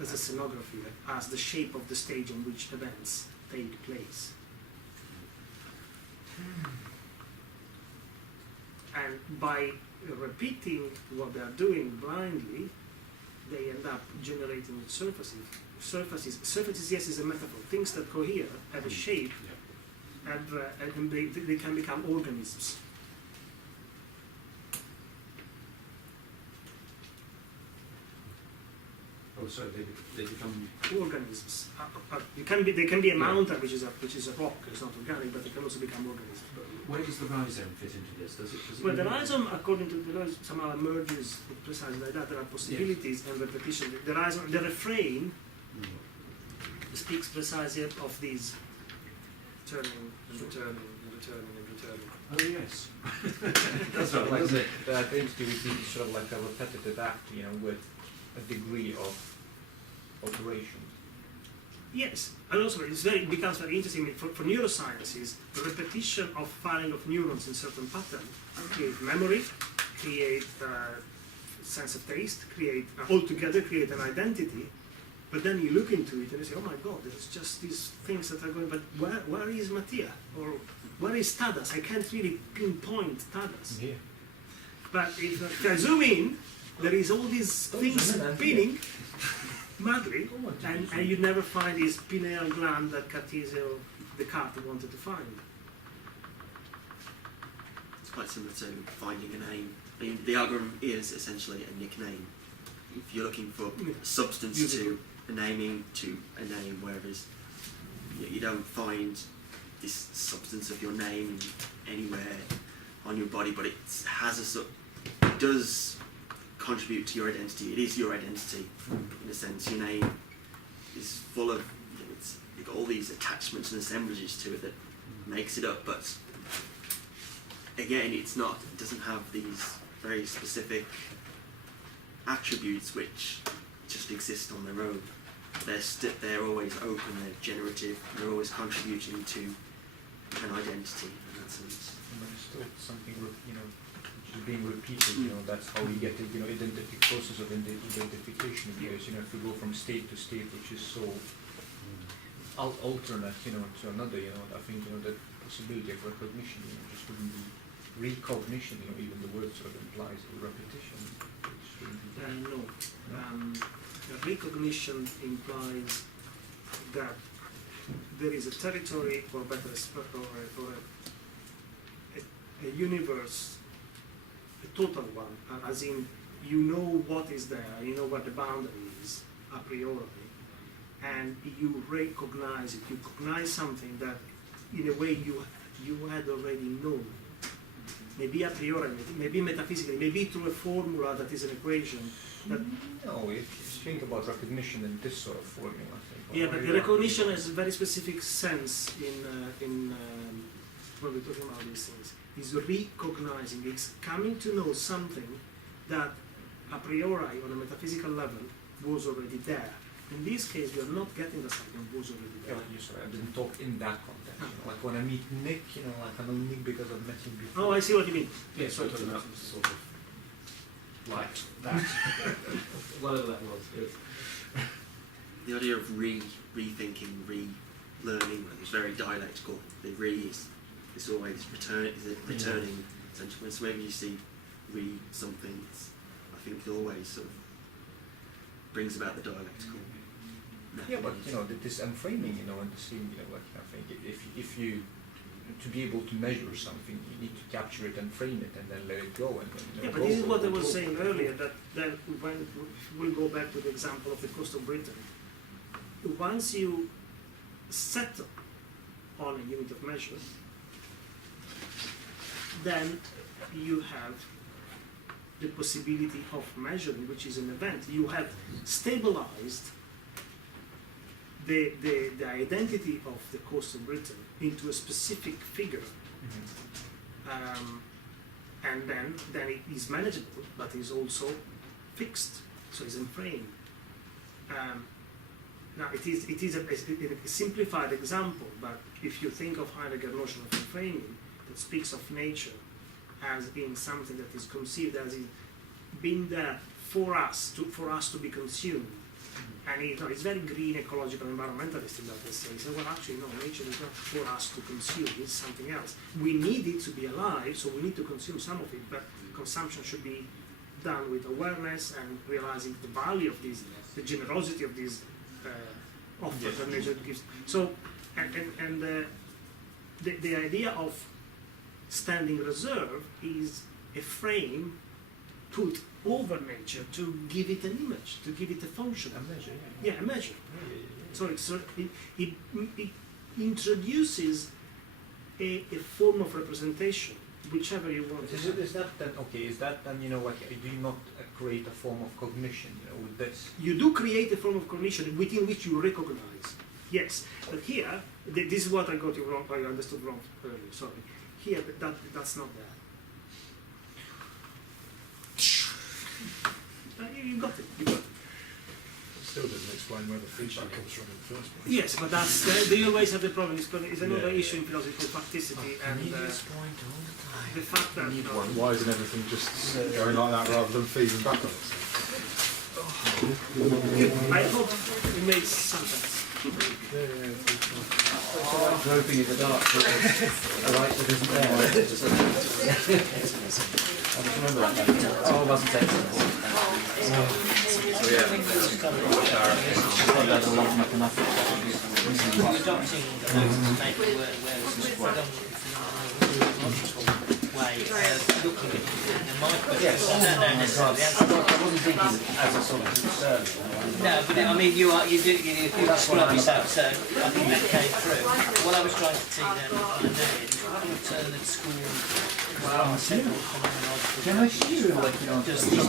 a scenography, as the shape of the stage on which events take place. And by repeating what they are doing blindly, they end up generating surfaces. Surfaces, yes, is a metaphor. Things that cohere, have a shape, and they can become organisms. Oh, sorry, they become. Organisms. They can be a mountain, which is a rock. It's not organic, but they can also become organisms. Where does the rhizome fit into this? Does it Well, the rhizome, according to Deleuze, somehow emerges precisely like that. There are possibilities and repetition. The rhizome, the refrain speaks precisely of these turning and returning and returning and returning. Oh yes. That's right, Like doesn't it? that tends to be sort of like a repetitive act, you know, with a degree of alteration. Yes, and also it becomes very interesting for neurosciences. The repetition of firing of neurons in certain patterns create memory, create sense of taste, create altogether create an identity, But then you look into it and you say, oh my God, there's just these things that are going, but where is Mattia? Or where is Tadas? I can't really pinpoint Tadas. Yeah. But if I zoom in, there is all these things spinning madly, and you never find this pineal gland that Cartesio, Descartes wanted to find. It's quite similar to finding a name. I mean, the algorithm is essentially a nickname. If you're looking for substance to a naming to a name, whereas you don't find this substance of your name anywhere on your body, but it has it does contribute to your identity. It is your identity in a sense. Your name is full of, you've got all these attachments and assemblages to it that makes it up, but again, it doesn't have these very specific attributes which just exist on their own. They're always open, they're generative, they're always contributing to an identity in that sense. But it's still something, which is being repeated, that's how we get the, process of identification, because, if we go from state to state, which is so alternate, to another, I think, the possibility of recognition, just wouldn't be recognition, even the word sort of implies repetition. No. Recognition implies that there is a territory, or better, or a universe, a total one, as in you know what is there, you know what the boundary is a priori, and you recognize it. You recognize something that, in a way, you had already known. Maybe a priori, maybe metaphysically, maybe through a formula that is an equation. That no, if you think about recognition in this sort of formula, I think. Yeah, but the recognition has a very specific sense in when we're talking about these things. Is recognizing, it's coming to know something that a priori, on a metaphysical level, was already there. In this case, we are not getting the something was already there. I didn't talk in that context. Like when I meet Nick, I know Nick because I've met him before. Oh, I see what you mean. Yeah, so talking about sort of like that. Whatever that was. It was The idea of rethinking, relearning is very dialectical. The is always returning essentially. So maybe you see something, I think it always sort of brings about the dialectical. Yeah, but this unframing, and the same, I think if you to be able to measure something, you need to capture it and frame it and then let it go. And yeah, but this is what I was saying earlier, that when we'll go back to the example of the coast of Britain, once you settle on a unit of measure, then you have the possibility of measuring, which is an event. You have stabilized the identity of the coast of Britain into a specific figure, and then it is manageable, but is also fixed, so it's enframed. Now it is a simplified example, but if you think of Heidegger's notion of enframing, that speaks of nature as being something that is conceived as being there for us to be consumed. And it's very green, ecological, environmentalist in that sense. So, well, actually, no, nature is not for us to consume, it's something else. We need it to be alive, so we need to consume some of it, but consumption should be done with awareness and realizing the value of this, the generosity of this offer that nature gives. So, and the idea of standing reserve is a frame put over nature to give it an image, to give it a function. A measure, yeah. Yeah, a measure. So it introduces a form of representation, whichever you want. Is that then okay? Is that then do you not create a form of cognition with this? You do create a form of cognition within which you recognize. Yes, but here this is what I got you wrong. I understood wrong earlier. Sorry. Here that's not there. You got it. Still doesn't explain where the feedback comes from in the first place. Yes, but that's they always have the problem. It's another issue in philosophy called facticity and the fact that Why isn't everything just going like that rather than feeding back on itself? I hope it made some sense. Groping in the dark for a light that isn't there. I just remember that. Oh, it wasn't sensible. Adopting way of looking at it. And my question, I don't know necessarily the answer. I wasn't thinking as a sort of concern. No, but I mean, you describe yourself, so I think that came through. What I was trying to see then, is what alternate school concept or phenomenological does this